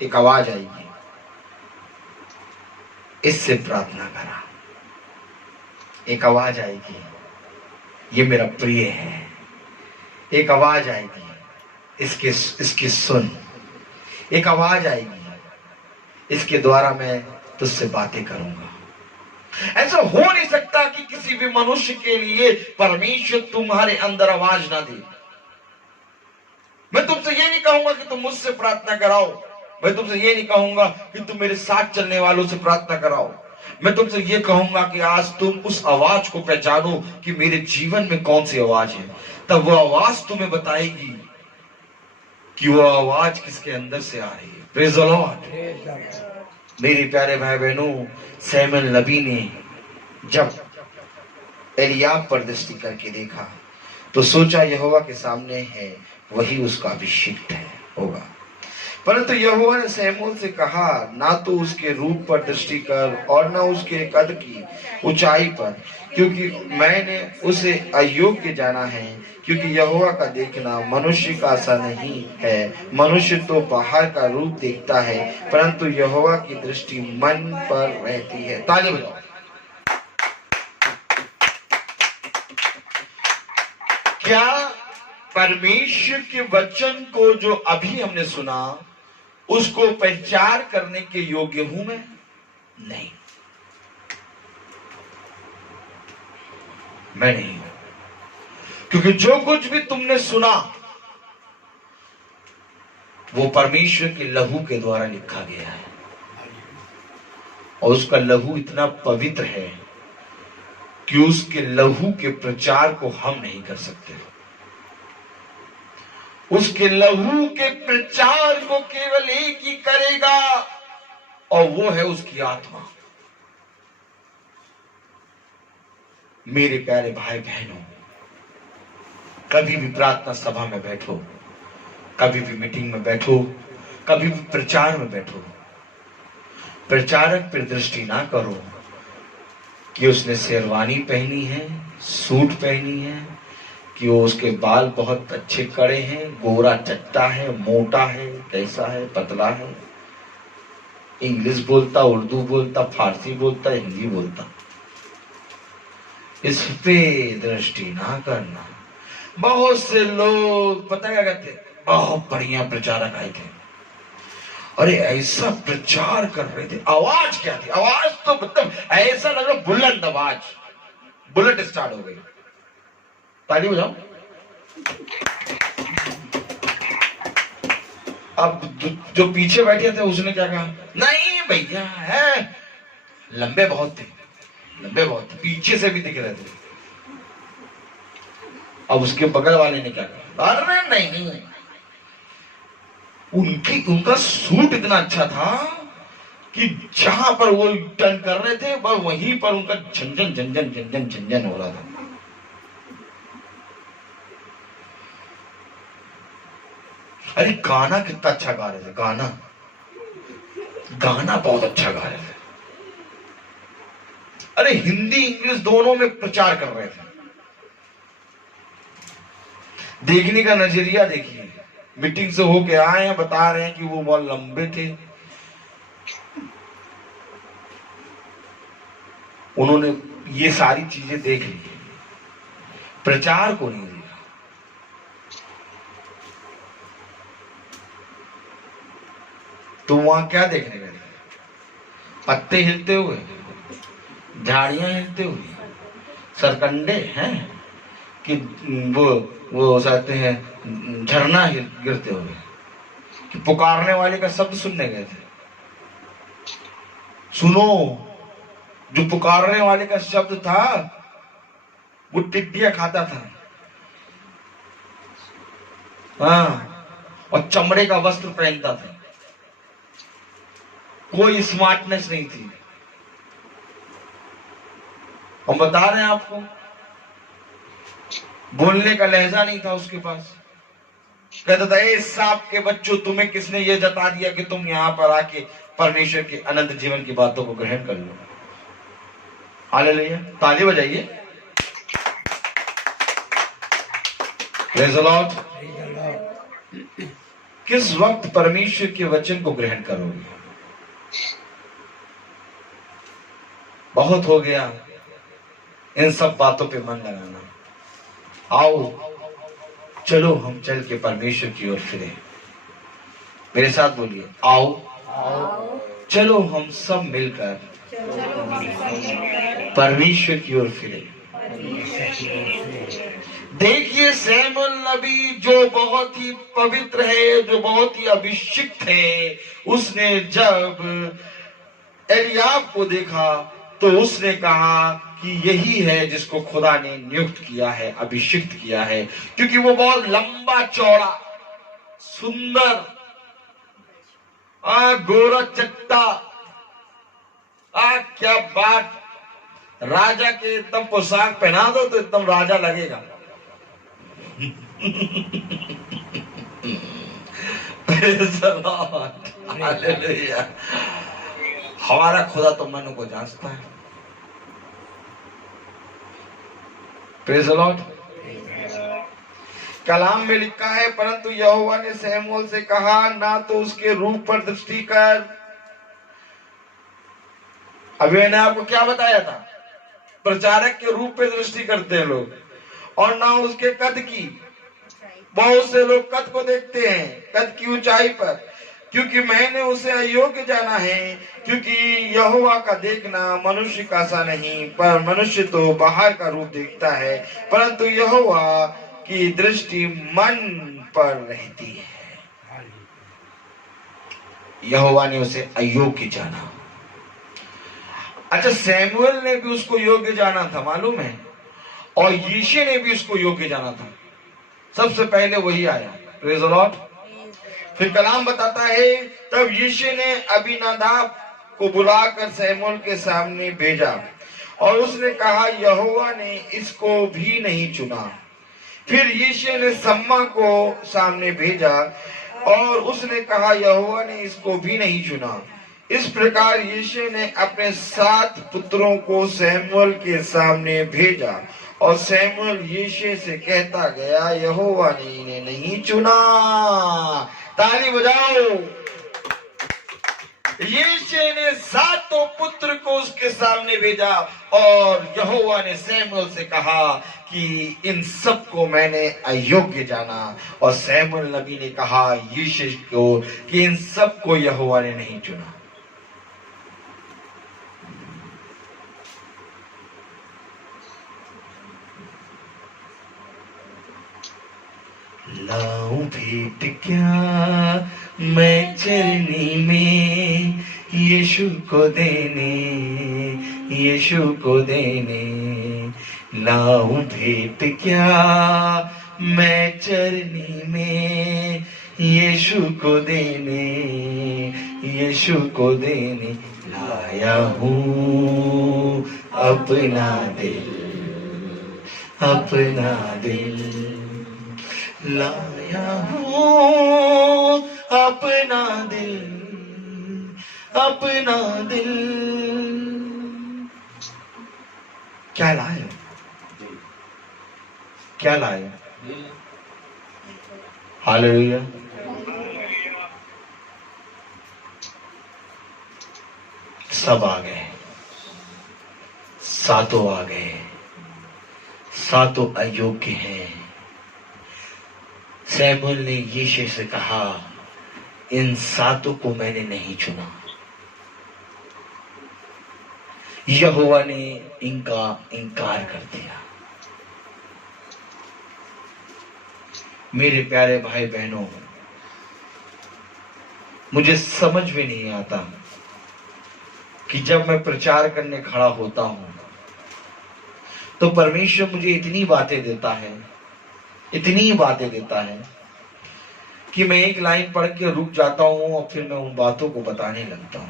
एक आवाज आएगी, इससे प्रार्थना करा। एक आवाज आएगी, ये मेरा प्रिय है। एक आवाज आएगी, इसकी सुन। एक आवाज आएगी, इसके द्वारा मैं तुझसे बातें करूंगा। ऐसा हो नहीं सकता कि किसी भी मनुष्य के लिए परमेश्वर तुम्हारे अंदर आवाज ना दे। मैं तुमसे ये नहीं कहूंगा कि तुम मुझसे प्रार्थना कराओ, मैं तुमसे ये नहीं कहूंगा कि तुम मेरे साथ चलने वालों से प्रार्थना कराओ। मैं तुमसे ये कहूंगा कि आज तुम उस आवाज को पहचानो कि मेरे जीवन में कौन सी आवाज है। तब वो आवाज तुम्हें बताएगी कि वो आवाज किसके अंदर से आ रही है। Praise the Lord. मेरे प्यारे भाई बहनों, सैमुएल नबी ने जब एलियाब पर दृष्टि करके देखा तो सोचा यहोवा के सामने है, वही उसका अभिषिक्त है होगा। परंतु यहोवा ने सैमुएल से कहा, ना तो उसके रूप पर दृष्टि कर और ना उसके कद की ऊंचाई पर, क्योंकि मैंने उसे अयोग्य जाना है। क्योंकि यहोवा का देखना मनुष्य का सा नहीं है। मनुष्य तो बाहर का रूप देखता है, परंतु यहोवा की दृष्टि मन पर रहती है। ताली बजाओ। क्या परमेश्वर के वचन को जो अभी हमने सुना उसको पहचान करने के योग्य हूं मैं? नहीं, मैं नहीं हूं। क्योंकि जो कुछ भी तुमने सुना वो परमेश्वर के लहू के द्वारा लिखा गया है, और उसका लहू इतना पवित्र है कि उसके लहू के प्रचार को हम नहीं कर सकते। उसके लहू के प्रचार को केवल एक ही करेगा, और वो है उसकी आत्मा। मेरे प्यारे भाई बहनों, कभी भी प्रार्थना सभा में बैठो, कभी भी मीटिंग में बैठो, कभी भी प्रचार में बैठो, प्रचारक पर दृष्टि ना करो कि उसने शेरवानी पहनी है, सूट पहनी है, कि वो उसके बाल बहुत अच्छे कड़े हैं, गोरा चट्टा है, मोटा है, कैसा है, पतला है, इंग्लिश बोलता, उर्दू बोलता, फारसी बोलता, हिंदी बोलता। इस पे दृष्टि ना करना। बहुत से लोग पता क्या कहते, बहुत बढ़िया प्रचारक आए थे, अरे ऐसा प्रचार कर रहे थे, आवाज क्या थी, आवाज तो मतलब ऐसा लग रहा बुलंद आवाज, बुलेट स्टार्ट हो गई। ताली बजाओ। अब जो पीछे बैठे थे उसने क्या कहा, नहीं भैया है, लंबे बहुत थे, लंबे बहुत थे, पीछे से भी दिख रहे थे। अब उसके बगल वाले ने क्या कहा, अरे नहीं, उनका सूट इतना अच्छा था कि जहां पर वो टर्न कर रहे थे वहीं पर उनका झंझन झंझन झंझन झंझन हो रहा था। अरे गाना कितना अच्छा गा रहे थे, गाना बहुत अच्छा गा रहे थे। अरे हिंदी इंग्लिश दोनों में प्रचार कर रहे थे। देखने का नजरिया देखिए, मीटिंग से होके आए हैं, बता रहे हैं कि वो बहुत लंबे थे। उन्होंने ये सारी चीजें देख ली, प्रचार को नहीं देखा। तो वहां क्या देखने गए, पत्ते हिलते हुए, झाड़ियां हिलते हुए, सरकंडे हैं कि वो चाहते हैं झरना गिरते हुए, कि पुकारने वाले का शब्द सुनने गए थे। सुनो, जो पुकारने वाले का शब्द था वो टिड्डियां खाता था, हाँ, और चमड़े का वस्त्र पहनता था, कोई स्मार्टनेस नहीं थी। हम बता रहे हैं आपको, बोलने का लहजा नहीं था उसके पास। कहता था, ए सांप के बच्चों, तुम्हें किसने ये जता दिया कि तुम यहां पर आके परमेश्वर के अनंत जीवन की बातों को ग्रहण कर लो। हालेलुया, ताली बजाइए। Praise the Lord. किस वक्त परमेश्वर के वचन को ग्रहण करोगे? बहुत हो गया इन सब बातों पे मन लगाना। आओ चलो हम चल के परमेश्वर की ओर फिरे। मेरे साथ बोलिए, आओ चलो हम सब मिलकर परमेश्वर की ओर फिरे। देखिए सैमुअल नबी जो बहुत ही पवित्र है, जो बहुत ही अभिषिक्त है, उसने जब एलियाब को देखा तो उसने कहा कि यही है जिसको खुदा ने नियुक्त किया है, अभिषिक्त किया है, क्योंकि वो बहुत लंबा चौड़ा, सुंदर, गोरा चट्टा, क्या बात। राजा के एकदम पोशाक पहना दो तो एकदम राजा लगेगा। हमारा खुदा तो मन को जांचता है। Praise the Lord. कलाम में लिखा है, परंतु यहोवा ने सैमुअल से कहा, ना तो उसके रूप पर दृष्टि कर। अभी मैंने आपको क्या बताया था, प्रचारक के रूप पे दृष्टि करते हैं लोग, और ना उसके कद की। बहुत से लोग कद को देखते हैं, कद की ऊंचाई पर, क्योंकि मैंने उसे अयोग्य जाना है। क्योंकि यहोवा का देखना मनुष्य का सा नहीं, पर मनुष्य तो बाहर का रूप देखता है, परंतु यहोवा की दृष्टि मन पर रहती है। यहोवा ने उसे अयोग्य जाना। अच्छा, सैमुअल ने भी उसको योग्य जाना था, मालूम है, और यीशे ने भी उसको योग्य जाना था। सबसे पहले वही आया। Praise the Lord. फिर कलाम बताता है, तब यीशे ने अबीनादाब को बुलाकर सैमुअल के सामने भेजा और उसने कहा, यहोवा ने इसको भी नहीं चुना। फिर यीशे ने सम्मा को सामने भेजा और उसने कहा, यहोवा ने इसको भी नहीं चुना। इस प्रकार यीशे ने अपने 7 पुत्रों को सैमुअल के सामने भेजा और सैमुअल यीशे से कहता गया, यहोवा ने इन्हें नहीं चुना। ताली बजाओ। यीशे ने 7 पुत्र को उसके सामने भेजा और यहोवा ने सैमुअल से कहा कि इन सब को मैंने अयोग्य जाना। और सैमुअल नबी ने कहा यीशे को कि इन सब को यहोवा ने नहीं चुना। लाऊं भेंट क्या मैं चरनी में यीशु को देने, यीशु को देने। लाऊं भेंट क्या मैं चरनी में यीशु को देने, यीशु को देने। लाया हूँ अपना दिल, अपना दिल लाया हूँ अपना दिल, अपना दिल। क्या लाया, क्या लाया? हालेलुया। सब आ गए, 7 आ गए, 7 अयोग्य हैं। सैमुअल ने यीशे से कहा, इन 7 को मैंने नहीं चुना। यहोवा ने इनका इनकार कर दिया। मेरे प्यारे भाई बहनों, मुझे समझ में नहीं आता कि जब मैं प्रचार करने खड़ा होता हूं तो परमेश्वर मुझे इतनी बातें देता है, इतनी बातें देता है कि मैं एक लाइन पढ़ के रुक जाता हूं और फिर मैं उन बातों को बताने लगता हूं।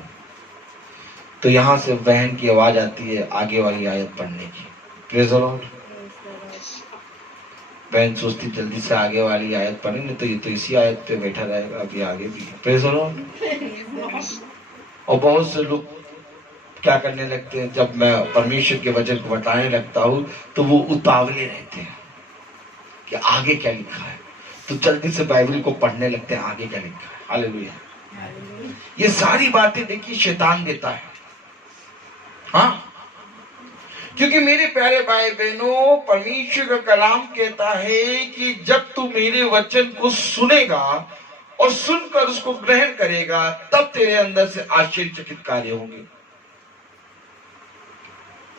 तो यहां से बहन की आवाज आती है आगे वाली आयत पढ़ने की। Praise the Lord. बहन सोचती जल्दी से आगे वाली आयत पढ़े, नहीं तो ये तो इसी आयत पे बैठा रहेगा, अभी आगे भी है। Praise the Lord. और बहुत से लोग क्या करने लगते हैं, जब मैं परमेश्वर के वचन को बताने लगता हूं तो वो उतावले रहते हैं कि आगे क्या लिखा है, तो जल्दी से बाइबल को पढ़ने लगते हैं आगे क्या लिखा है। हालेलुया। ये सारी बातें देखिए शैतान देता है। हाँ, क्योंकि मेरे प्यारे भाई बहनों, परमेश्वर का कलाम कहता है कि जब तू मेरे वचन को सुनेगा और सुनकर उसको ग्रहण करेगा, तब तेरे अंदर से आश्चर्यचकित कार्य होंगे।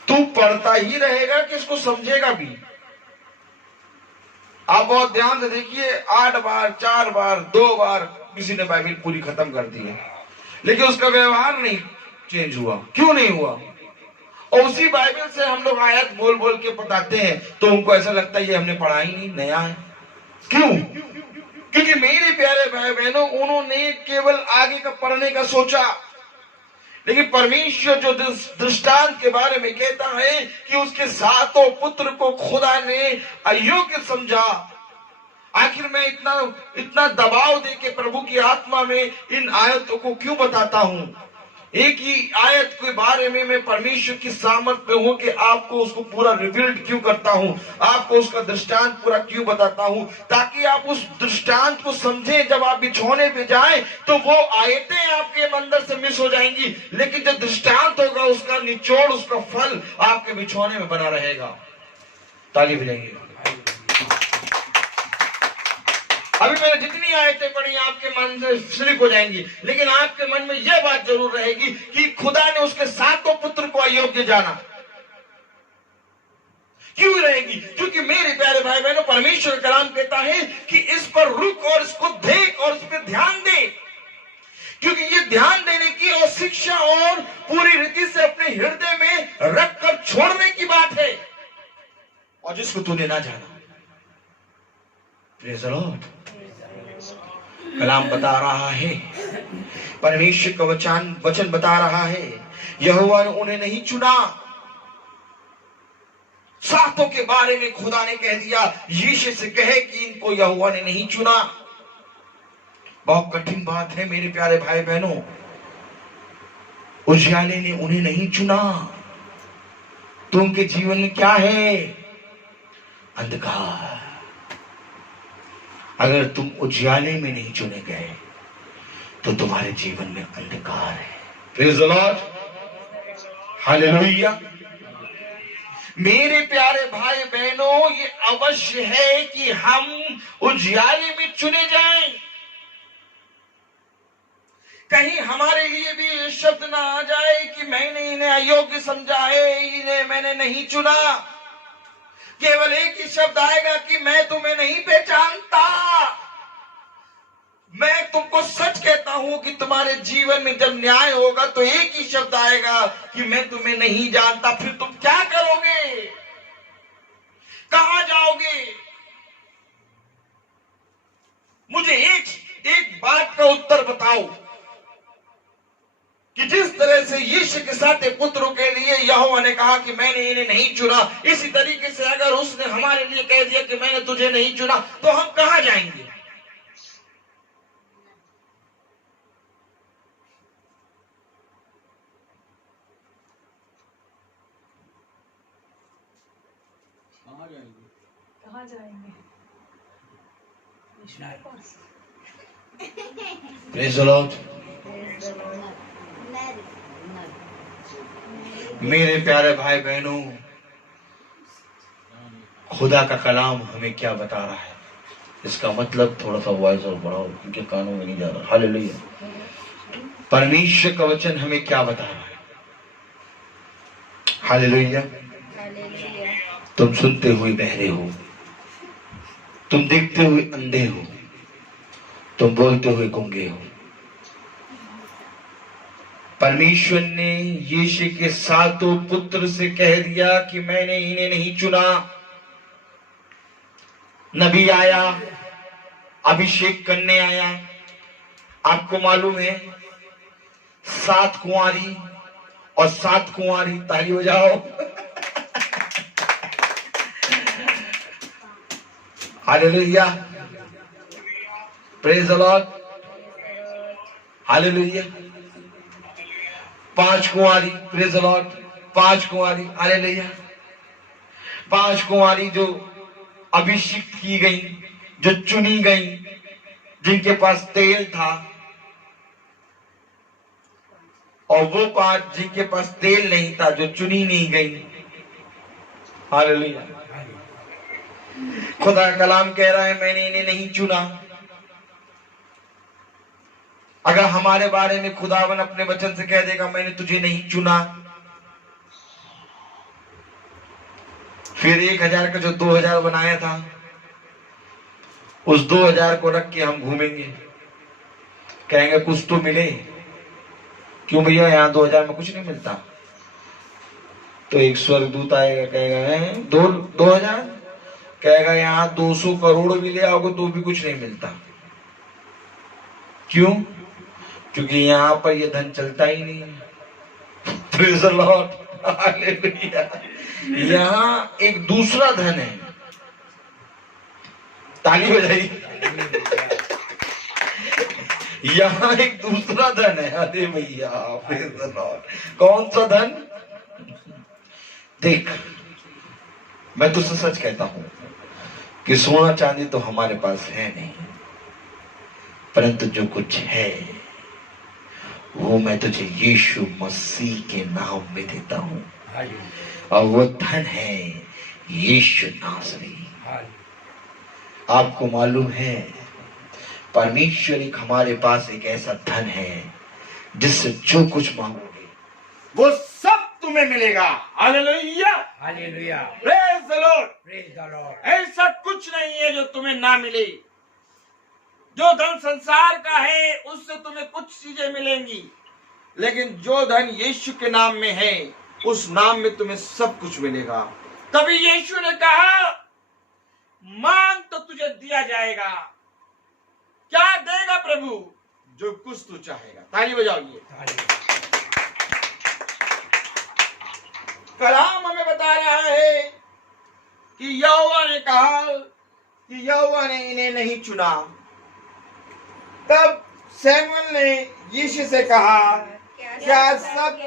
तू पढ़ता ही रहेगा कि इसको समझेगा भी? आप बहुत ध्यान से देखिए, 8 बार, 4 बार, 2 बार किसी ने बाइबल पूरी खत्म कर दी है, लेकिन उसका व्यवहार नहीं चेंज हुआ। क्यों नहीं हुआ? और उसी बाइबल से हम लोग आयत बोल बोल के बताते हैं तो उनको ऐसा लगता है ये हमने पढ़ा ही नहीं, नया है। क्यों? क्योंकि मेरे प्यारे भाई बहनों, उन्होंने केवल आगे का पढ़ने का सोचा, लेकिन परमेश्वर जो दृष्टांत के बारे में कहता है कि उसके 7 पुत्र को खुदा ने अयोग्य समझा। आखिर मैं इतना दबाव दे के प्रभु की आत्मा में इन आयतों को क्यों बताता हूं? एक ही आयत के बारे में मैं परमेश्वर की सामर्थ में हूं कि आपको उसको पूरा रिवील्ड क्यों करता हूं, आपको उसका दृष्टांत पूरा क्यों बताता हूं, ताकि आप उस दृष्टांत को समझें। जब आप बिछौने पे जाएं तो वो आयतें आपके अंदर से मिस हो जाएंगी, लेकिन जो दृष्टांत होगा उसका निचोड़, उसका फल आपके बिछौने में बना रहेगा। ताली बजाइए। अभी मैंने जितनी आयतें पढ़ी आपके मन से स्लिप हो जाएंगी, लेकिन आपके मन में यह बात जरूर रहेगी कि खुदा ने उसके 7 पुत्र को अयोग्य जाना। क्यों रहेगी? क्योंकि मेरे प्यारे भाई बहनों, परमेश्वर का कलाम कहता है कि इस पर रुक और इसको देख और इस पर ध्यान दे, क्योंकि ये ध्यान देने की और शिक्षा और पूरी रीति से अपने हृदय में रखकर छोड़ने की बात है, और जिसको तूने ना जाना। Praise the Lord. कलाम बता रहा है, परमेश्वर का वचन बता रहा है, यहोवा ने उन्हें नहीं चुना। 7 के बारे में खुदा ने कह दिया, यीशु से कहे कि इनको यहोवा ने नहीं चुना। बहुत कठिन बात है मेरे प्यारे भाई बहनों। उजियाले ने उन्हें नहीं चुना तो उनके जीवन में क्या है? अंधकार। अगर तुम उजियाले में नहीं चुने गए तो तुम्हारे जीवन में अंधकार है। Praise the Lord, hallelujah. मेरे प्यारे भाई बहनों, ये अवश्य है कि हम उजियाले में चुने जाएं। कहीं हमारे लिए भी ये शब्द ना आ जाए कि मैंने इन्हें अयोग्य समझा है, इन्हें मैंने नहीं चुना। केवल एक ही शब्द आएगा कि मैं तुम्हें नहीं पहचानता। मैं तुमको सच कहता हूं कि तुम्हारे जीवन में जब न्याय होगा तो एक ही शब्द आएगा कि मैं तुम्हें नहीं जानता। फिर तुम क्या करोगे? कहां जाओगे? मुझे एक बात का उत्तर बताओ कि जिस तरह से यीशु के 7 पुत्रों के लिए यहोवा ने कहा कि मैंने इन्हें नहीं चुना, इसी तरीके से अगर उसने हमारे लिए कह दिया कि मैंने तुझे नहीं चुना, तो हम कहां जाएंगे? कहाँ जाएंगे? Praise the Lord. मेरे प्यारे भाई बहनों, खुदा का कलाम हमें क्या बता रहा है? इसका मतलब थोड़ा सा वॉइस और बढ़ाओ, उनके कानों में नहीं जा रहा। हालेलुया। परमेश्वर का वचन हमें क्या बता रहा है? हालेलुया। तुम सुनते हुए बहरे हो, तुम देखते हुए अंधे हो, तुम बोलते हुए गूंगे हो। परमेश्वर ने यीशु के 7 पुत्र से कह दिया कि मैंने इन्हें नहीं चुना। नबी आया, अभिषेक करने आया। आपको मालूम है 7 कुंवारी और 7 कुंवारी, ताली बजाओ। Hallelujah. Praise the Lord. Hallelujah. 5 कुंवारी, प्रेज़ द लॉर्ड। 5 कुंवारी, हालेलुया। 5 कुंवारी जो अभिषिक्त की गई, जो चुनी गई, जिनके पास तेल था, और वो 5 जिनके पास तेल नहीं था, जो चुनी नहीं गई। हालेलुया। खुदा का कलाम कह रहा है मैंने इन्हें नहीं चुना। अगर हमारे बारे में खुदावन अपने वचन से कह देगा मैंने तुझे नहीं चुना, फिर 1000 का जो 2000 बनाया था, उस 2000 को रख के हम घूमेंगे, कहेंगे कुछ तो मिले। क्यों भैया, यहाँ 2000 में कुछ नहीं मिलता। तो एक स्वर्गदूत आएगा, कहेगा 2000, कहेगा यहाँ 200 करोड़ भी ले आओगे तो भी कुछ नहीं मिलता। क्यों? क्योंकि यहाँ पर ये धन चलता ही नहीं है। Praise the Lord. हालेलुया। यहाँ एक दूसरा धन है, ताली बजाइए। यहाँ एक दूसरा धन है। अरे भैया, Praise the Lord। कौन सा धन? देख, मैं तुझसे सच कहता हूं कि सोना चांदी तो हमारे पास है नहीं, परंतु जो कुछ है वो मैं तुझे यीशु मसीह के नाम में देता हूं, और वो धन है यीशु नासरी। आपको मालूम है, परमेश्वर एक हमारे पास एक ऐसा धन है जिससे जो कुछ मांगोगे वो सब तुम्हें मिलेगा। Hallelujah, hallelujah, praise the Lord, praise the Lord. ऐसा कुछ नहीं है जो तुम्हें ना मिले। जो धन संसार का है उससे तुम्हें कुछ चीजें मिलेंगी, लेकिन जो धन यीशु के नाम में है उस नाम में तुम्हें सब कुछ मिलेगा। तभी यीशु ने कहा, मांग तो तुझे दिया जाएगा। क्या देगा प्रभु? जो कुछ तू चाहेगा। ताली बजाइए। कलाम हमें बता रहा है कि यहोवा ने कहा कि यहोवा ने इन्हें नहीं चुना। तब सैमुअल ने यीशु से कहा, क्या सब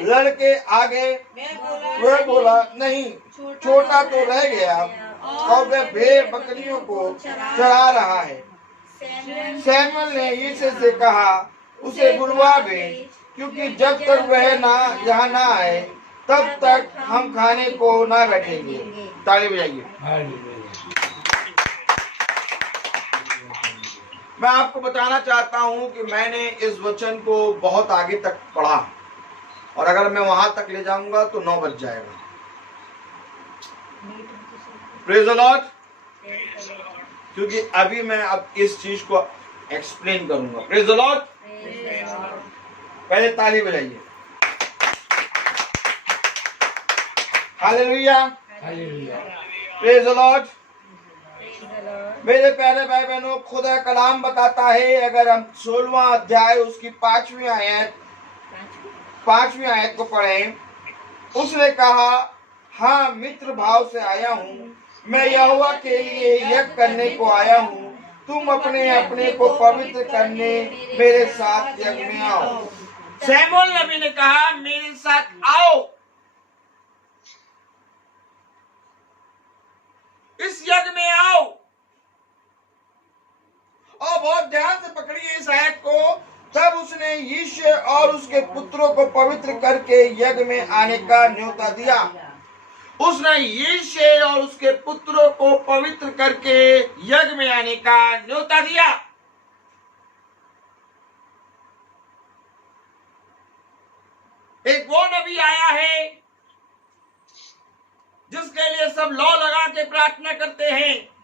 लड़के आगे? वह बोला, नहीं, छोटा तो रह गया और वह भेड़ बकरियों को चरा रहा है। सैमुअल ने यीशु से कहा, उसे बुलवा भेज, क्योंकि जब तक वह यहाँ ना आए तब तक हम खाने को ना बैठेंगे। ताली बजाइए। मैं आपको बताना चाहता हूं कि मैंने इस वचन को बहुत आगे तक पढ़ा, और अगर मैं वहां तक ले जाऊंगा तो 9 बज जाएगा। Praise the Lord. क्योंकि अभी मैं अब इस चीज को एक्सप्लेन करूंगा। Praise the Lord. पहले ताली बजाइए। Hallelujah, hallelujah, praise the Lord. मेरे प्यारे भाई बहनों, खुदा कलाम बताता है, अगर हम 16वां अध्याय उसकी 5वीं आयत को पढ़ें, उसने कहा, हाँ मित्र भाव से आया हूँ, मैं यहोवा के लिए यज्ञ करने को आया हूँ, तुम अपने अपने को पवित्र करने मेरे साथ यज्ञ में आओ। सैमुअल नबी ने कहा, मेरे साथ आओ, इस यज्ञ में आओ। और बहुत ध्यान से पकड़िए इस आयत को। तब उसने यीशु और उसके पुत्रों को पवित्र करके यज्ञ में आने का न्योता दिया। उसने यीशु और उसके पुत्रों को पवित्र करके यज्ञ में आने का न्योता दिया। एक वो नबी आया है जिसके लिए सब लौ लगा के प्रार्थना करते हैं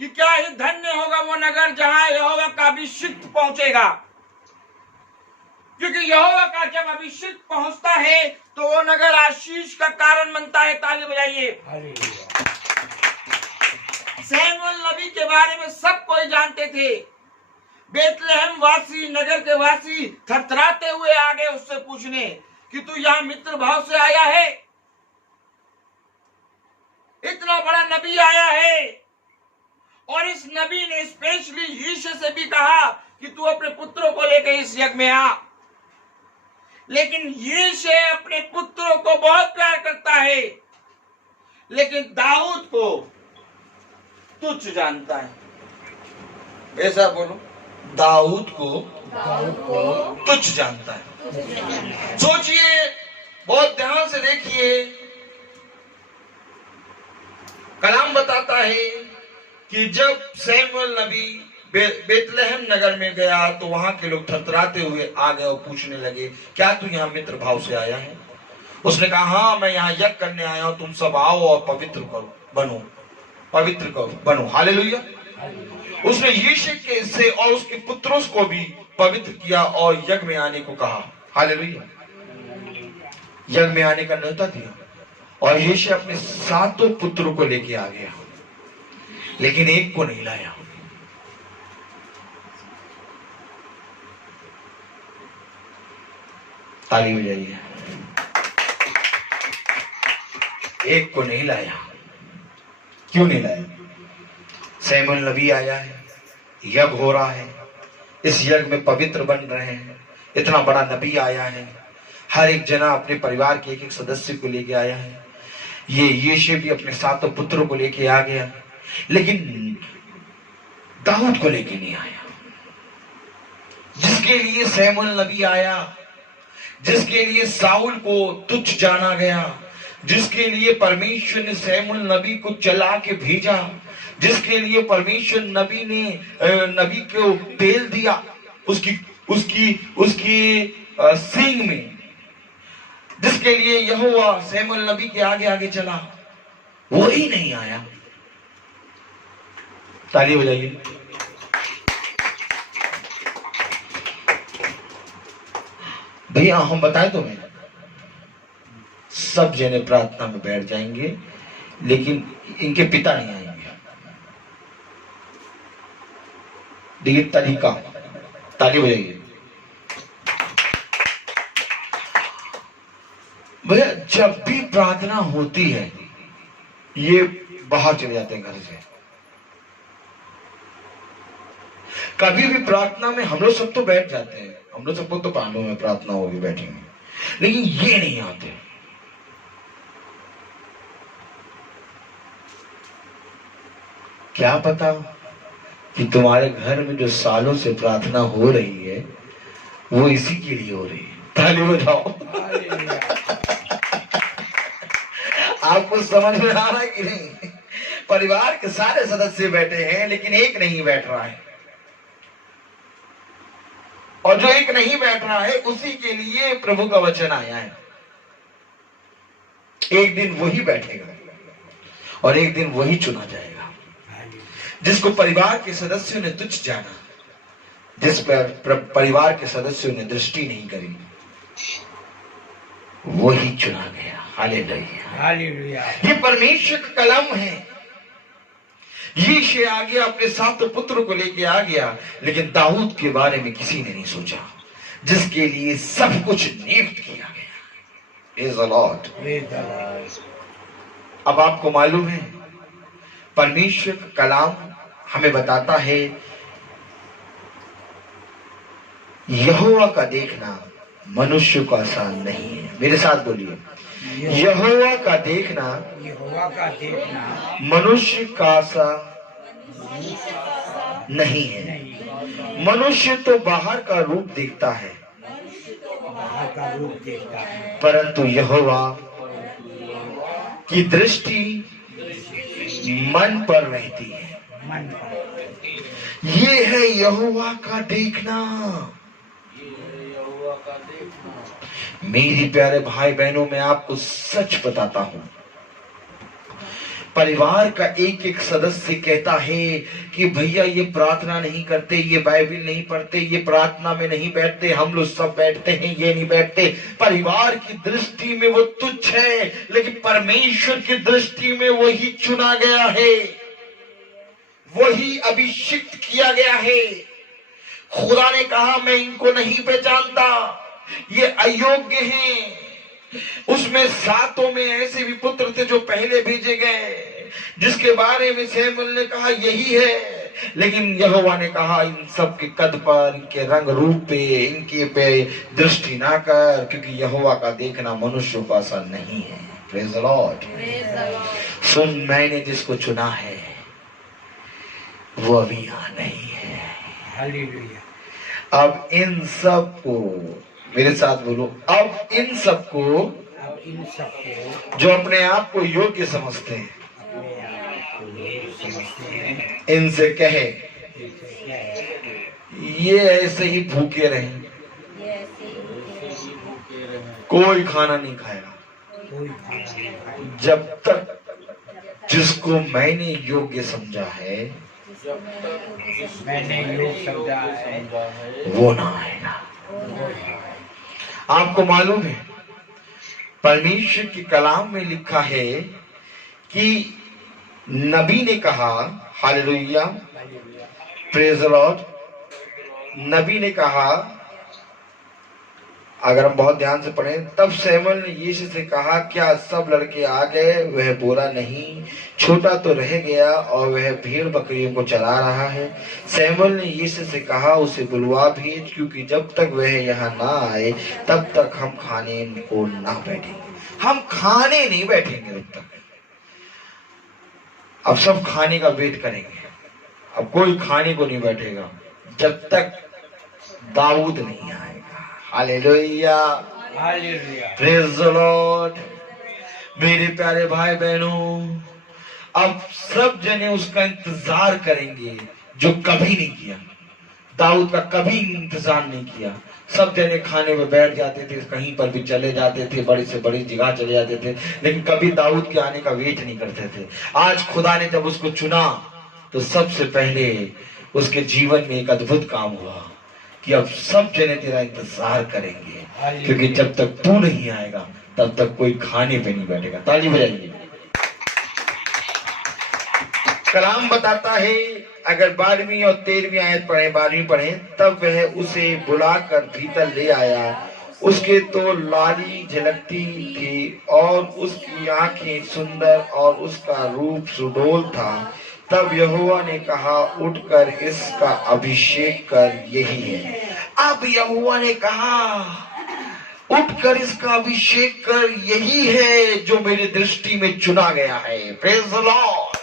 कि क्या ही धन्य होगा वो नगर जहां यहोवा का अभिषिक्त पहुंचेगा। क्योंकि यहोवा का जब अभिषेक पहुंचता है तो वो नगर आशीष का कारण बनता है। ताली बजाइए। सैमुअल नबी के बारे में सब कोई जानते थे। बेतलेहम वासी, नगर के वासी थरथराते हुए आ गए उससे पूछने कि तू यहाँ मित्र भाव से आया है? इतना बड़ा नबी आया है। और इस नबी ने स्पेशली यीशु से भी कहा कि तू अपने पुत्रों को लेकर इस यज्ञ में आ। लेकिन यीशु अपने पुत्रों को बहुत प्यार करता है, लेकिन दाऊद को तुच्छ जानता है। ऐसा बोलो, दाऊद को तुच्छ जानता है। सोचिए, बहुत ध्यान से देखिए, कलाम बताता है कि जब सैमुअल नबी बेतलेहम नगर में गया तो वहां के लोग थरथराते हुए आ गए और पूछने लगे, क्या तू यहाँ मित्र भाव से आया है? उसने कहा हाँ मैं यहाँ यज्ञ करने आया हूं, तुम सब आओ और पवित्र बनो। हालेलुया। उसने यीशु से और उसके पुत्रों को भी पवित्र किया और यज्ञ में आने को कहा। हालेलुया। यज्ञ में आने का न्योता दिया और यीशु अपने 7 पुत्रों को लेके आ गया, लेकिन एक को नहीं लाया। ताली बजाइए। एक को नहीं लाया। क्यों नहीं लाया? शमूएल नबी आया है, यज्ञ हो रहा है, इस यज्ञ में पवित्र बन रहे हैं। इतना बड़ा नबी आया है, हर एक जना अपने परिवार के एक एक सदस्य को लेके आया है। ये यीशु भी अपने 7 पुत्रों को लेके आ गया, लेकिन दाऊद को लेके नहीं आया, जिसके लिए शमूएल नबी आया, जिसके लिए साउल को तुच्छ जाना गया, जिसके लिए परमेश्वर ने शमूएल नबी को चला के भेजा, जिसके लिए परमेश्वर नबी को तेल दिया उसकी सींग में, जिसके लिए यहोवा शमूएल नबी के आगे आगे चला, वो ही नहीं आया। ताली बजाइए। भैया हम बताएं तुम्हें, सब जने प्रार्थना में बैठ जाएंगे, लेकिन इनके पिता नहीं आएंगे। देखिए तरीका, ताली बजाइए। भैया जब भी प्रार्थना होती है ये बाहर चले जाते हैं घर से। कभी भी प्रार्थना में हम लोग सब तो बैठ जाते हैं, हम लोग सबको तो पांडवों में प्रार्थना होगी बैठेंगे, लेकिन ये नहीं आते। क्या पता कि तुम्हारे घर में जो सालों से प्रार्थना हो रही है वो इसी के लिए हो रही है। ताली बजाओ। आपको समझ में आ रहा है कि नहीं? परिवार के सारे सदस्य बैठे हैं, लेकिन एक नहीं बैठ रहा है, और जो एक नहीं बैठ रहा है उसी के लिए प्रभु का वचन आया है। एक दिन वही बैठेगा और एक दिन वही चुना जाएगा, जिसको परिवार के सदस्यों ने तुच्छ जाना, जिस पर परिवार के सदस्यों ने दृष्टि नहीं करी, वही चुना गया। Hallelujah, hallelujah. ये परमेश्वर का कलम है। यीशु आ गया, अपने 7 पुत्र को लेके आ गया, लेकिन दाऊद के बारे में किसी ने नहीं सोचा, जिसके लिए सब कुछ नियुक्त किया गया। Praise the Lord। अब आपको मालूम है परमेश्वर का कलाम हमें बताता है यहोवा का देखना मनुष्य को आसान नहीं है। मेरे साथ बोलिए, यहोवा का देखना मनुष्य का आसान नहीं है। मनुष्य तो बाहर का रूप देखता है, परंतु यहोवा की दृष्टि मन पर रहती है। ये है यहोवा का देखना। मेरी प्यारे भाई बहनों, मैं आपको सच बताता हूं, परिवार का एक एक सदस्य कहता है कि भैया ये प्रार्थना नहीं करते, ये बाइबल नहीं पढ़ते, ये प्रार्थना में नहीं बैठते, हम लोग सब बैठते हैं, ये नहीं बैठते। परिवार की दृष्टि में वो तुच्छ है, लेकिन परमेश्वर की दृष्टि में वही चुना गया है, वही अभिषिक्त किया गया है। खुदा ने कहा मैं इनको नहीं पहचानता, ये अयोग्य हैं। उसमें 7 में ऐसे भी पुत्र थे जो पहले भेजे गए, जिसके बारे में शमूएल ने कहा यही है, लेकिन यहोवा ने कहा इन सब के कद पर, इनके रंग रूप पे, इनके पे दृष्टि ना कर, क्योंकि यहोवा का देखना मनुष्य को आसान नहीं है। Praise the Lord. सुन, मैंने जिसको चुना है वो अभी यहाँ नहीं है। हालेलुया। अब इन सब को, मेरे साथ बोलो, अब इन सबको जो अपने आप को योग्य समझते हैं, इनसे कहे ये ऐसे ही भूखे रहें, कोई खाना नहीं खाएगा। कोई खाना नहीं। जब तक जिसको मैंने योग्य समझा है मैंने योग समझा है वो ना आएगा। आपको मालूम है परमेश्वर की कलाम में लिखा है कि नबी ने कहा, हालेलुया, प्रेज द लॉर्ड, नबी ने कहा, अगर हम बहुत ध्यान से पढ़ें, तब शमूएल ने यीशु से कहा, क्या सब लड़के आ गए? वह बोला, नहीं, छोटा तो रह गया और वह भेड़ बकरियों को चला रहा है। शमूएल ने यीशु से कहा, उसे बुलवा भेज, क्योंकि जब तक वह यहाँ ना आए तब तक हम खाने को ना बैठेंगे। हम खाने नहीं बैठेंगे तब तक। अब सब खाने का वेट करेंगे, अब कोई खाने को नहीं बैठेगा जब तक दाऊद नहीं आएगा। Hallelujah, hallelujah, praise the Lord. मेरे प्यारे भाई बहनों, अब सब जने उसका इंतजार करेंगे जो कभी नहीं किया। दाऊद का कभी इंतजार नहीं किया। सब जने खाने में बैठ जाते थे, कहीं पर भी चले जाते थे, बड़ी से बड़ी जगह चले जाते थे, लेकिन कभी दाऊद के आने का वेट नहीं करते थे। आज खुदा ने जब उसको चुना तो सबसे पहले उसके जीवन में एक अद्भुत काम हुआ कि अब सब जने तेरा इंतजार करेंगे, क्योंकि जब तक तू नहीं आएगा तब तक कोई खाने पे नहीं बैठेगा। ताली बजाइए। कलाम बताता है, अगर 12वीं और 13वीं आयत पढ़े, 12वीं पढ़े, तब वह उसे बुलाकर भीतर ले आया। उसके तो लाली झलकती थी और उसकी आंखें सुंदर और उसका रूप सुडौल था। तब यहोवा ने कहा, उठकर इसका अभिषेक कर, यही है। अब यहोवा ने कहा, उठकर इसका अभिषेक कर, यही है जो मेरी दृष्टि में चुना गया है। Praise the Lord.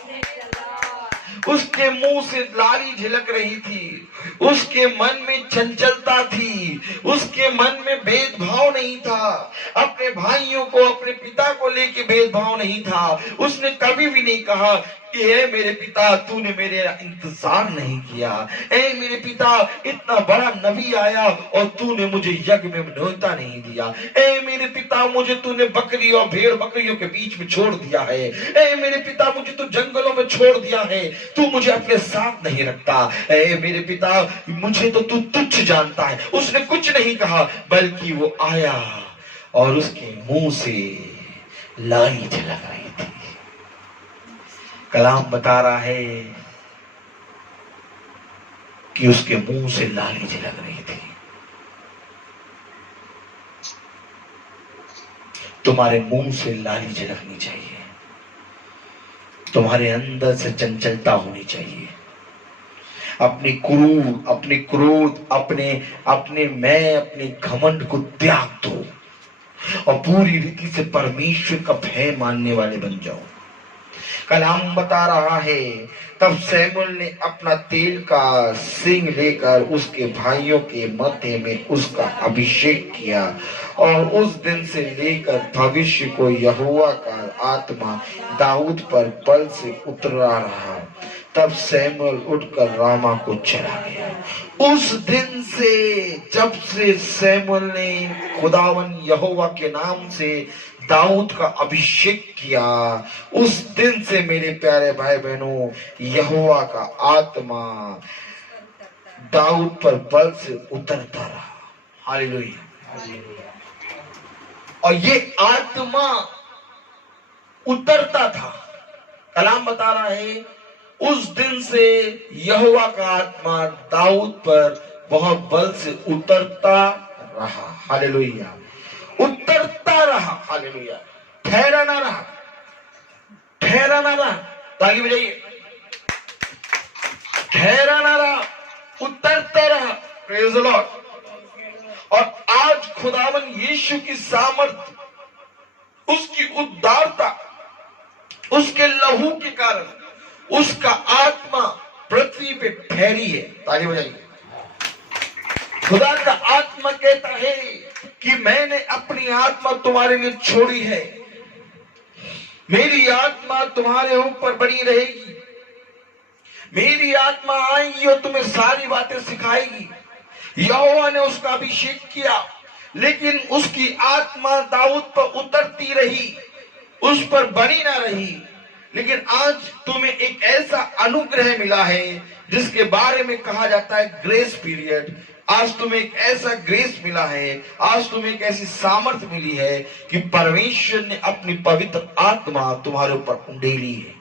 उसके मुंह से लाली झलक रही थी, उसके मन में चंचलता थी, उसके मन में भेदभाव नहीं था, अपने भाइयों को, अपने पिता को लेके भेदभाव नहीं था। उसने कभी भी नहीं कहा कि हे मेरे पिता, तूने मेरे इंतजार नहीं किया। ए मेरे पिता, इतना बड़ा नबी आया और तूने मुझे यज्ञ में न्योता नहीं दिया। ए मेरे पिता, मुझे तूने बकरी और भेड़ बकरियों के बीच में छोड़ दिया है। ए मेरे पिता, मुझे तू जंगलों में छोड़ दिया है, तू मुझे अपने साथ नहीं रखता। ए मेरे पिता, मुझे तो तू तुच्छ जानता है। उसने कुछ नहीं कहा, बल्कि वो आया और उसके मुंह से लाली झलक रही थी। कलाम बता रहा है कि उसके मुंह से लाली झलक रही थी। तुम्हारे मुंह से लाली झलकनी चाहिए, तुम्हारे अंदर से चंचलता होनी चाहिए। अपनी क्रोध, अपने घमंड को त्याग दो और पूरी रीति से परमेश्वर का भय मानने वाले बन जाओ। कलाम बता रहा है, तब शमूएल ने अपना तेल का सिंग लेकर उसके भाइयों के मध्य में उसका अभिषेक किया और उस दिन से लेकर भविष्य को यहोवा का आत्मा दाऊद पर बल से उतरा रहा। तब शमूएल उठकर रामा को चला गया। उस दिन से, जब से शमूएल ने खुदावन यहोवा के नाम से दाऊद का अभिषेक किया, उस दिन से मेरे प्यारे भाई बहनों, यहोवा का आत्मा दाऊद पर बल से उतरता रहा। हालेलुया। और ये आत्मा उतरता था। कलाम बता रहा है, उस दिन से यहोवा का आत्मा दाऊद पर बहुत बल से उतरता रहा। हालेलुया। उतरता रहा। हालेलुया। ठहरा ना रहा, ठहरा ना रहा। ताली बजाइए। ठहरा ना रहा, उतरता रहा। Praise the Lord. और आज खुदावन यीशु की सामर्थ, उसकी उद्धारता, उसके लहू के कारण उसका आत्मा पृथ्वी पे ठहरी है। ताली बजाइए। खुदा का आत्मा कहता है कि मैंने अपनी आत्मा तुम्हारे लिए छोड़ी है, मेरी आत्मा तुम्हारे ऊपर बनी रहेगी, मेरी आत्मा आएगी और तुम्हें सारी बातें सिखाएगी। यहोवा ने उसका अभिषेक किया, लेकिन उसकी आत्मा दाऊद पर उतरती रही, उस पर बनी ना रही। लेकिन आज तुम्हें एक ऐसा अनुग्रह मिला है जिसके बारे में कहा जाता है ग्रेस पीरियड। आज तुम्हें एक ऐसा ग्रेस मिला है, आज तुम्हें एक ऐसी सामर्थ्य मिली है कि परमेश्वर ने अपनी पवित्र आत्मा तुम्हारे ऊपर उंडेली है।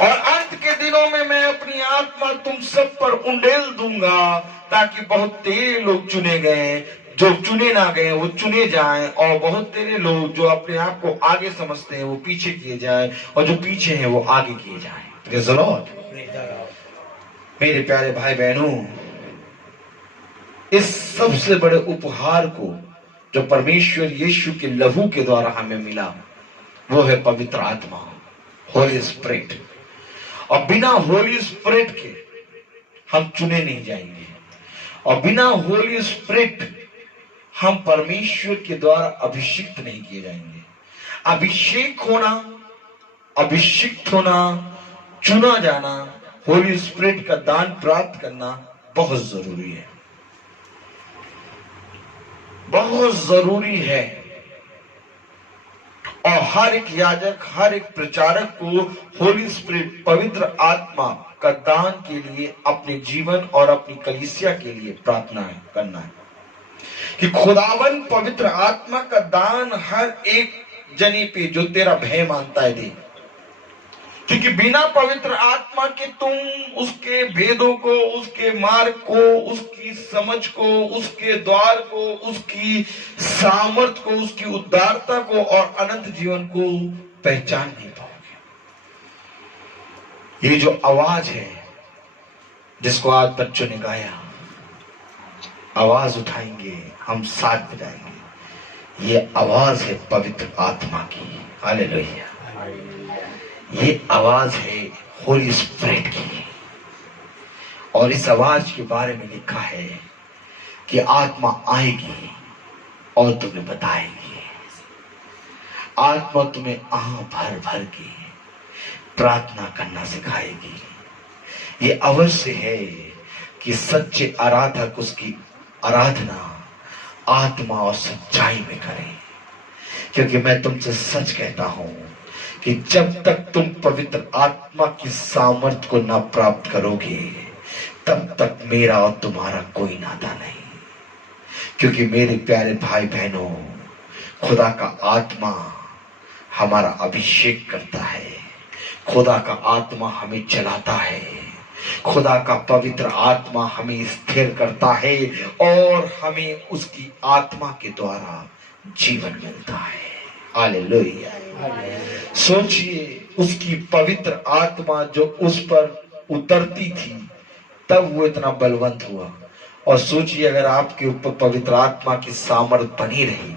और अंत के दिनों में मैं अपनी आत्मा तुम सब पर उंडेल दूंगा, ताकि बहुत तेरे लोग चुने गए, जो चुने ना गए वो चुने जाएं, और बहुत तेरे लोग जो अपने आप को आगे समझते हैं वो पीछे किए जाएं, और जो पीछे हैं वो आगे किए जाएं। Praise the Lord. मेरे प्यारे भाई बहनों, इस सबसे बड़े उपहार को जो परमेश्वर यीशु के लहू के द्वारा हमें मिला, वो है पवित्र आत्मा, होली स्पिरिट। और बिना होली स्पिरिट के हम चुने नहीं जाएंगे, और बिना होली स्पिरिट हम परमेश्वर के द्वारा अभिषिक्त नहीं किए जाएंगे। अभिषिक्त होना, चुना जाना, होली स्पिरिट का दान प्राप्त करना बहुत जरूरी है, बहुत जरूरी है। और हर एक याजक, हर एक प्रचारक को होली स्पिरिट, पवित्र आत्मा का दान के लिए अपने जीवन और अपनी कलीसिया के लिए प्रार्थना करना है कि खुदावन पवित्र आत्मा का दान हर एक जनी पे जो तेरा भय मानता है दे। क्योंकि बिना पवित्र आत्मा के तुम उसके भेदों को, उसके मार्ग को, उसकी समझ को, उसके द्वार को, उसकी सामर्थ को, उसकी उदारता को और अनंत जीवन को पहचान नहीं पाओगे। ये जो आवाज है जिसको आज बच्चों ने गाया, आवाज उठाएंगे, हम साथ बजाएंगे, ये आवाज है पवित्र आत्मा की। हालेलुया। ये आवाज है होली स्पिरिट की। और इस आवाज के बारे में लिखा है कि आत्मा आएगी और तुम्हें बताएगी। आत्मा तुम्हें आह भर भर के प्रार्थना करना सिखाएगी। ये अवश्य है कि सच्चे आराधक उसकी आराधना आत्मा और सच्चाई में करें। क्योंकि मैं तुमसे सच कहता हूं कि जब तक तुम पवित्र आत्मा की सामर्थ को ना प्राप्त करोगे, तब तक मेरा और तुम्हारा कोई नाता नहीं। क्योंकि मेरे प्यारे भाई बहनों, खुदा का आत्मा हमारा अभिषेक करता है, खुदा का आत्मा हमें चलाता है, खुदा का पवित्र आत्मा हमें स्थिर करता है और हमें उसकी आत्मा के द्वारा जीवन मिलता है। हालेलुया। सोचिए, उसकी पवित्र आत्मा जो उस पर उतरती थी तब वो इतना बलवंत हुआ, और सोचिए अगर आपके ऊपर पवित्र आत्मा की सामर्थ बनी रही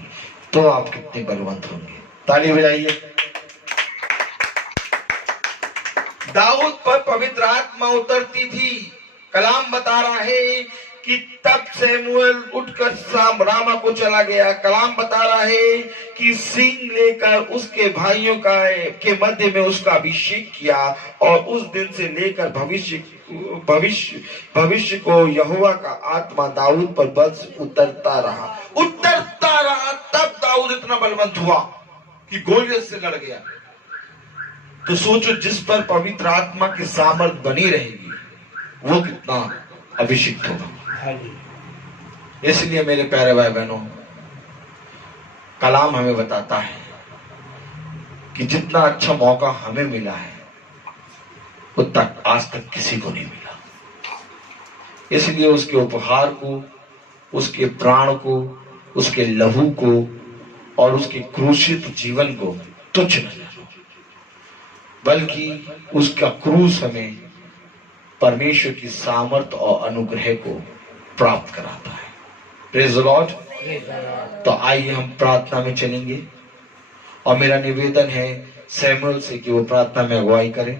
तो आप कितने बलवंत होंगे। ताली बजाइए। दाऊद पर पवित्र आत्मा उतरती थी। कलाम बता रहा है कि तब सैमुएल उठकर रामा को चला गया। कलाम बता रहा है कि सींग लेकर उसके भाइयों के मध्य में उसका अभिषेक किया, और उस दिन से लेकर भविष्य को यहोवा का आत्मा दाऊद पर बल से उतरता रहा। तब दाऊद इतना बलवंत हुआ कि गोलियत से लड़ गया। तो सोचो, जिस पर पवित्र आत्मा की सामर्थ बनी रहेगी वो कितना अभिषिक्त होगा। इसलिए मेरे प्यारे भाई बहनों, कलाम हमें बताता है कि जितना अच्छा मौका हमें मिला है उतना आज तक किसी को नहीं मिला। इसलिए उसके उपहार को, उसके प्राण को, उसके लहू को और उसके क्रूसित जीवन को तुच्छ न जानो, बल्कि उसका क्रूस हमें परमेश्वर की सामर्थ और अनुग्रह को प्राप्त कराता है। Praise the Lord. तो आइए हम प्रार्थना में चलेंगे, और मेरा निवेदन है सैमुएल से कि वो प्रार्थना में अगुवाई करें।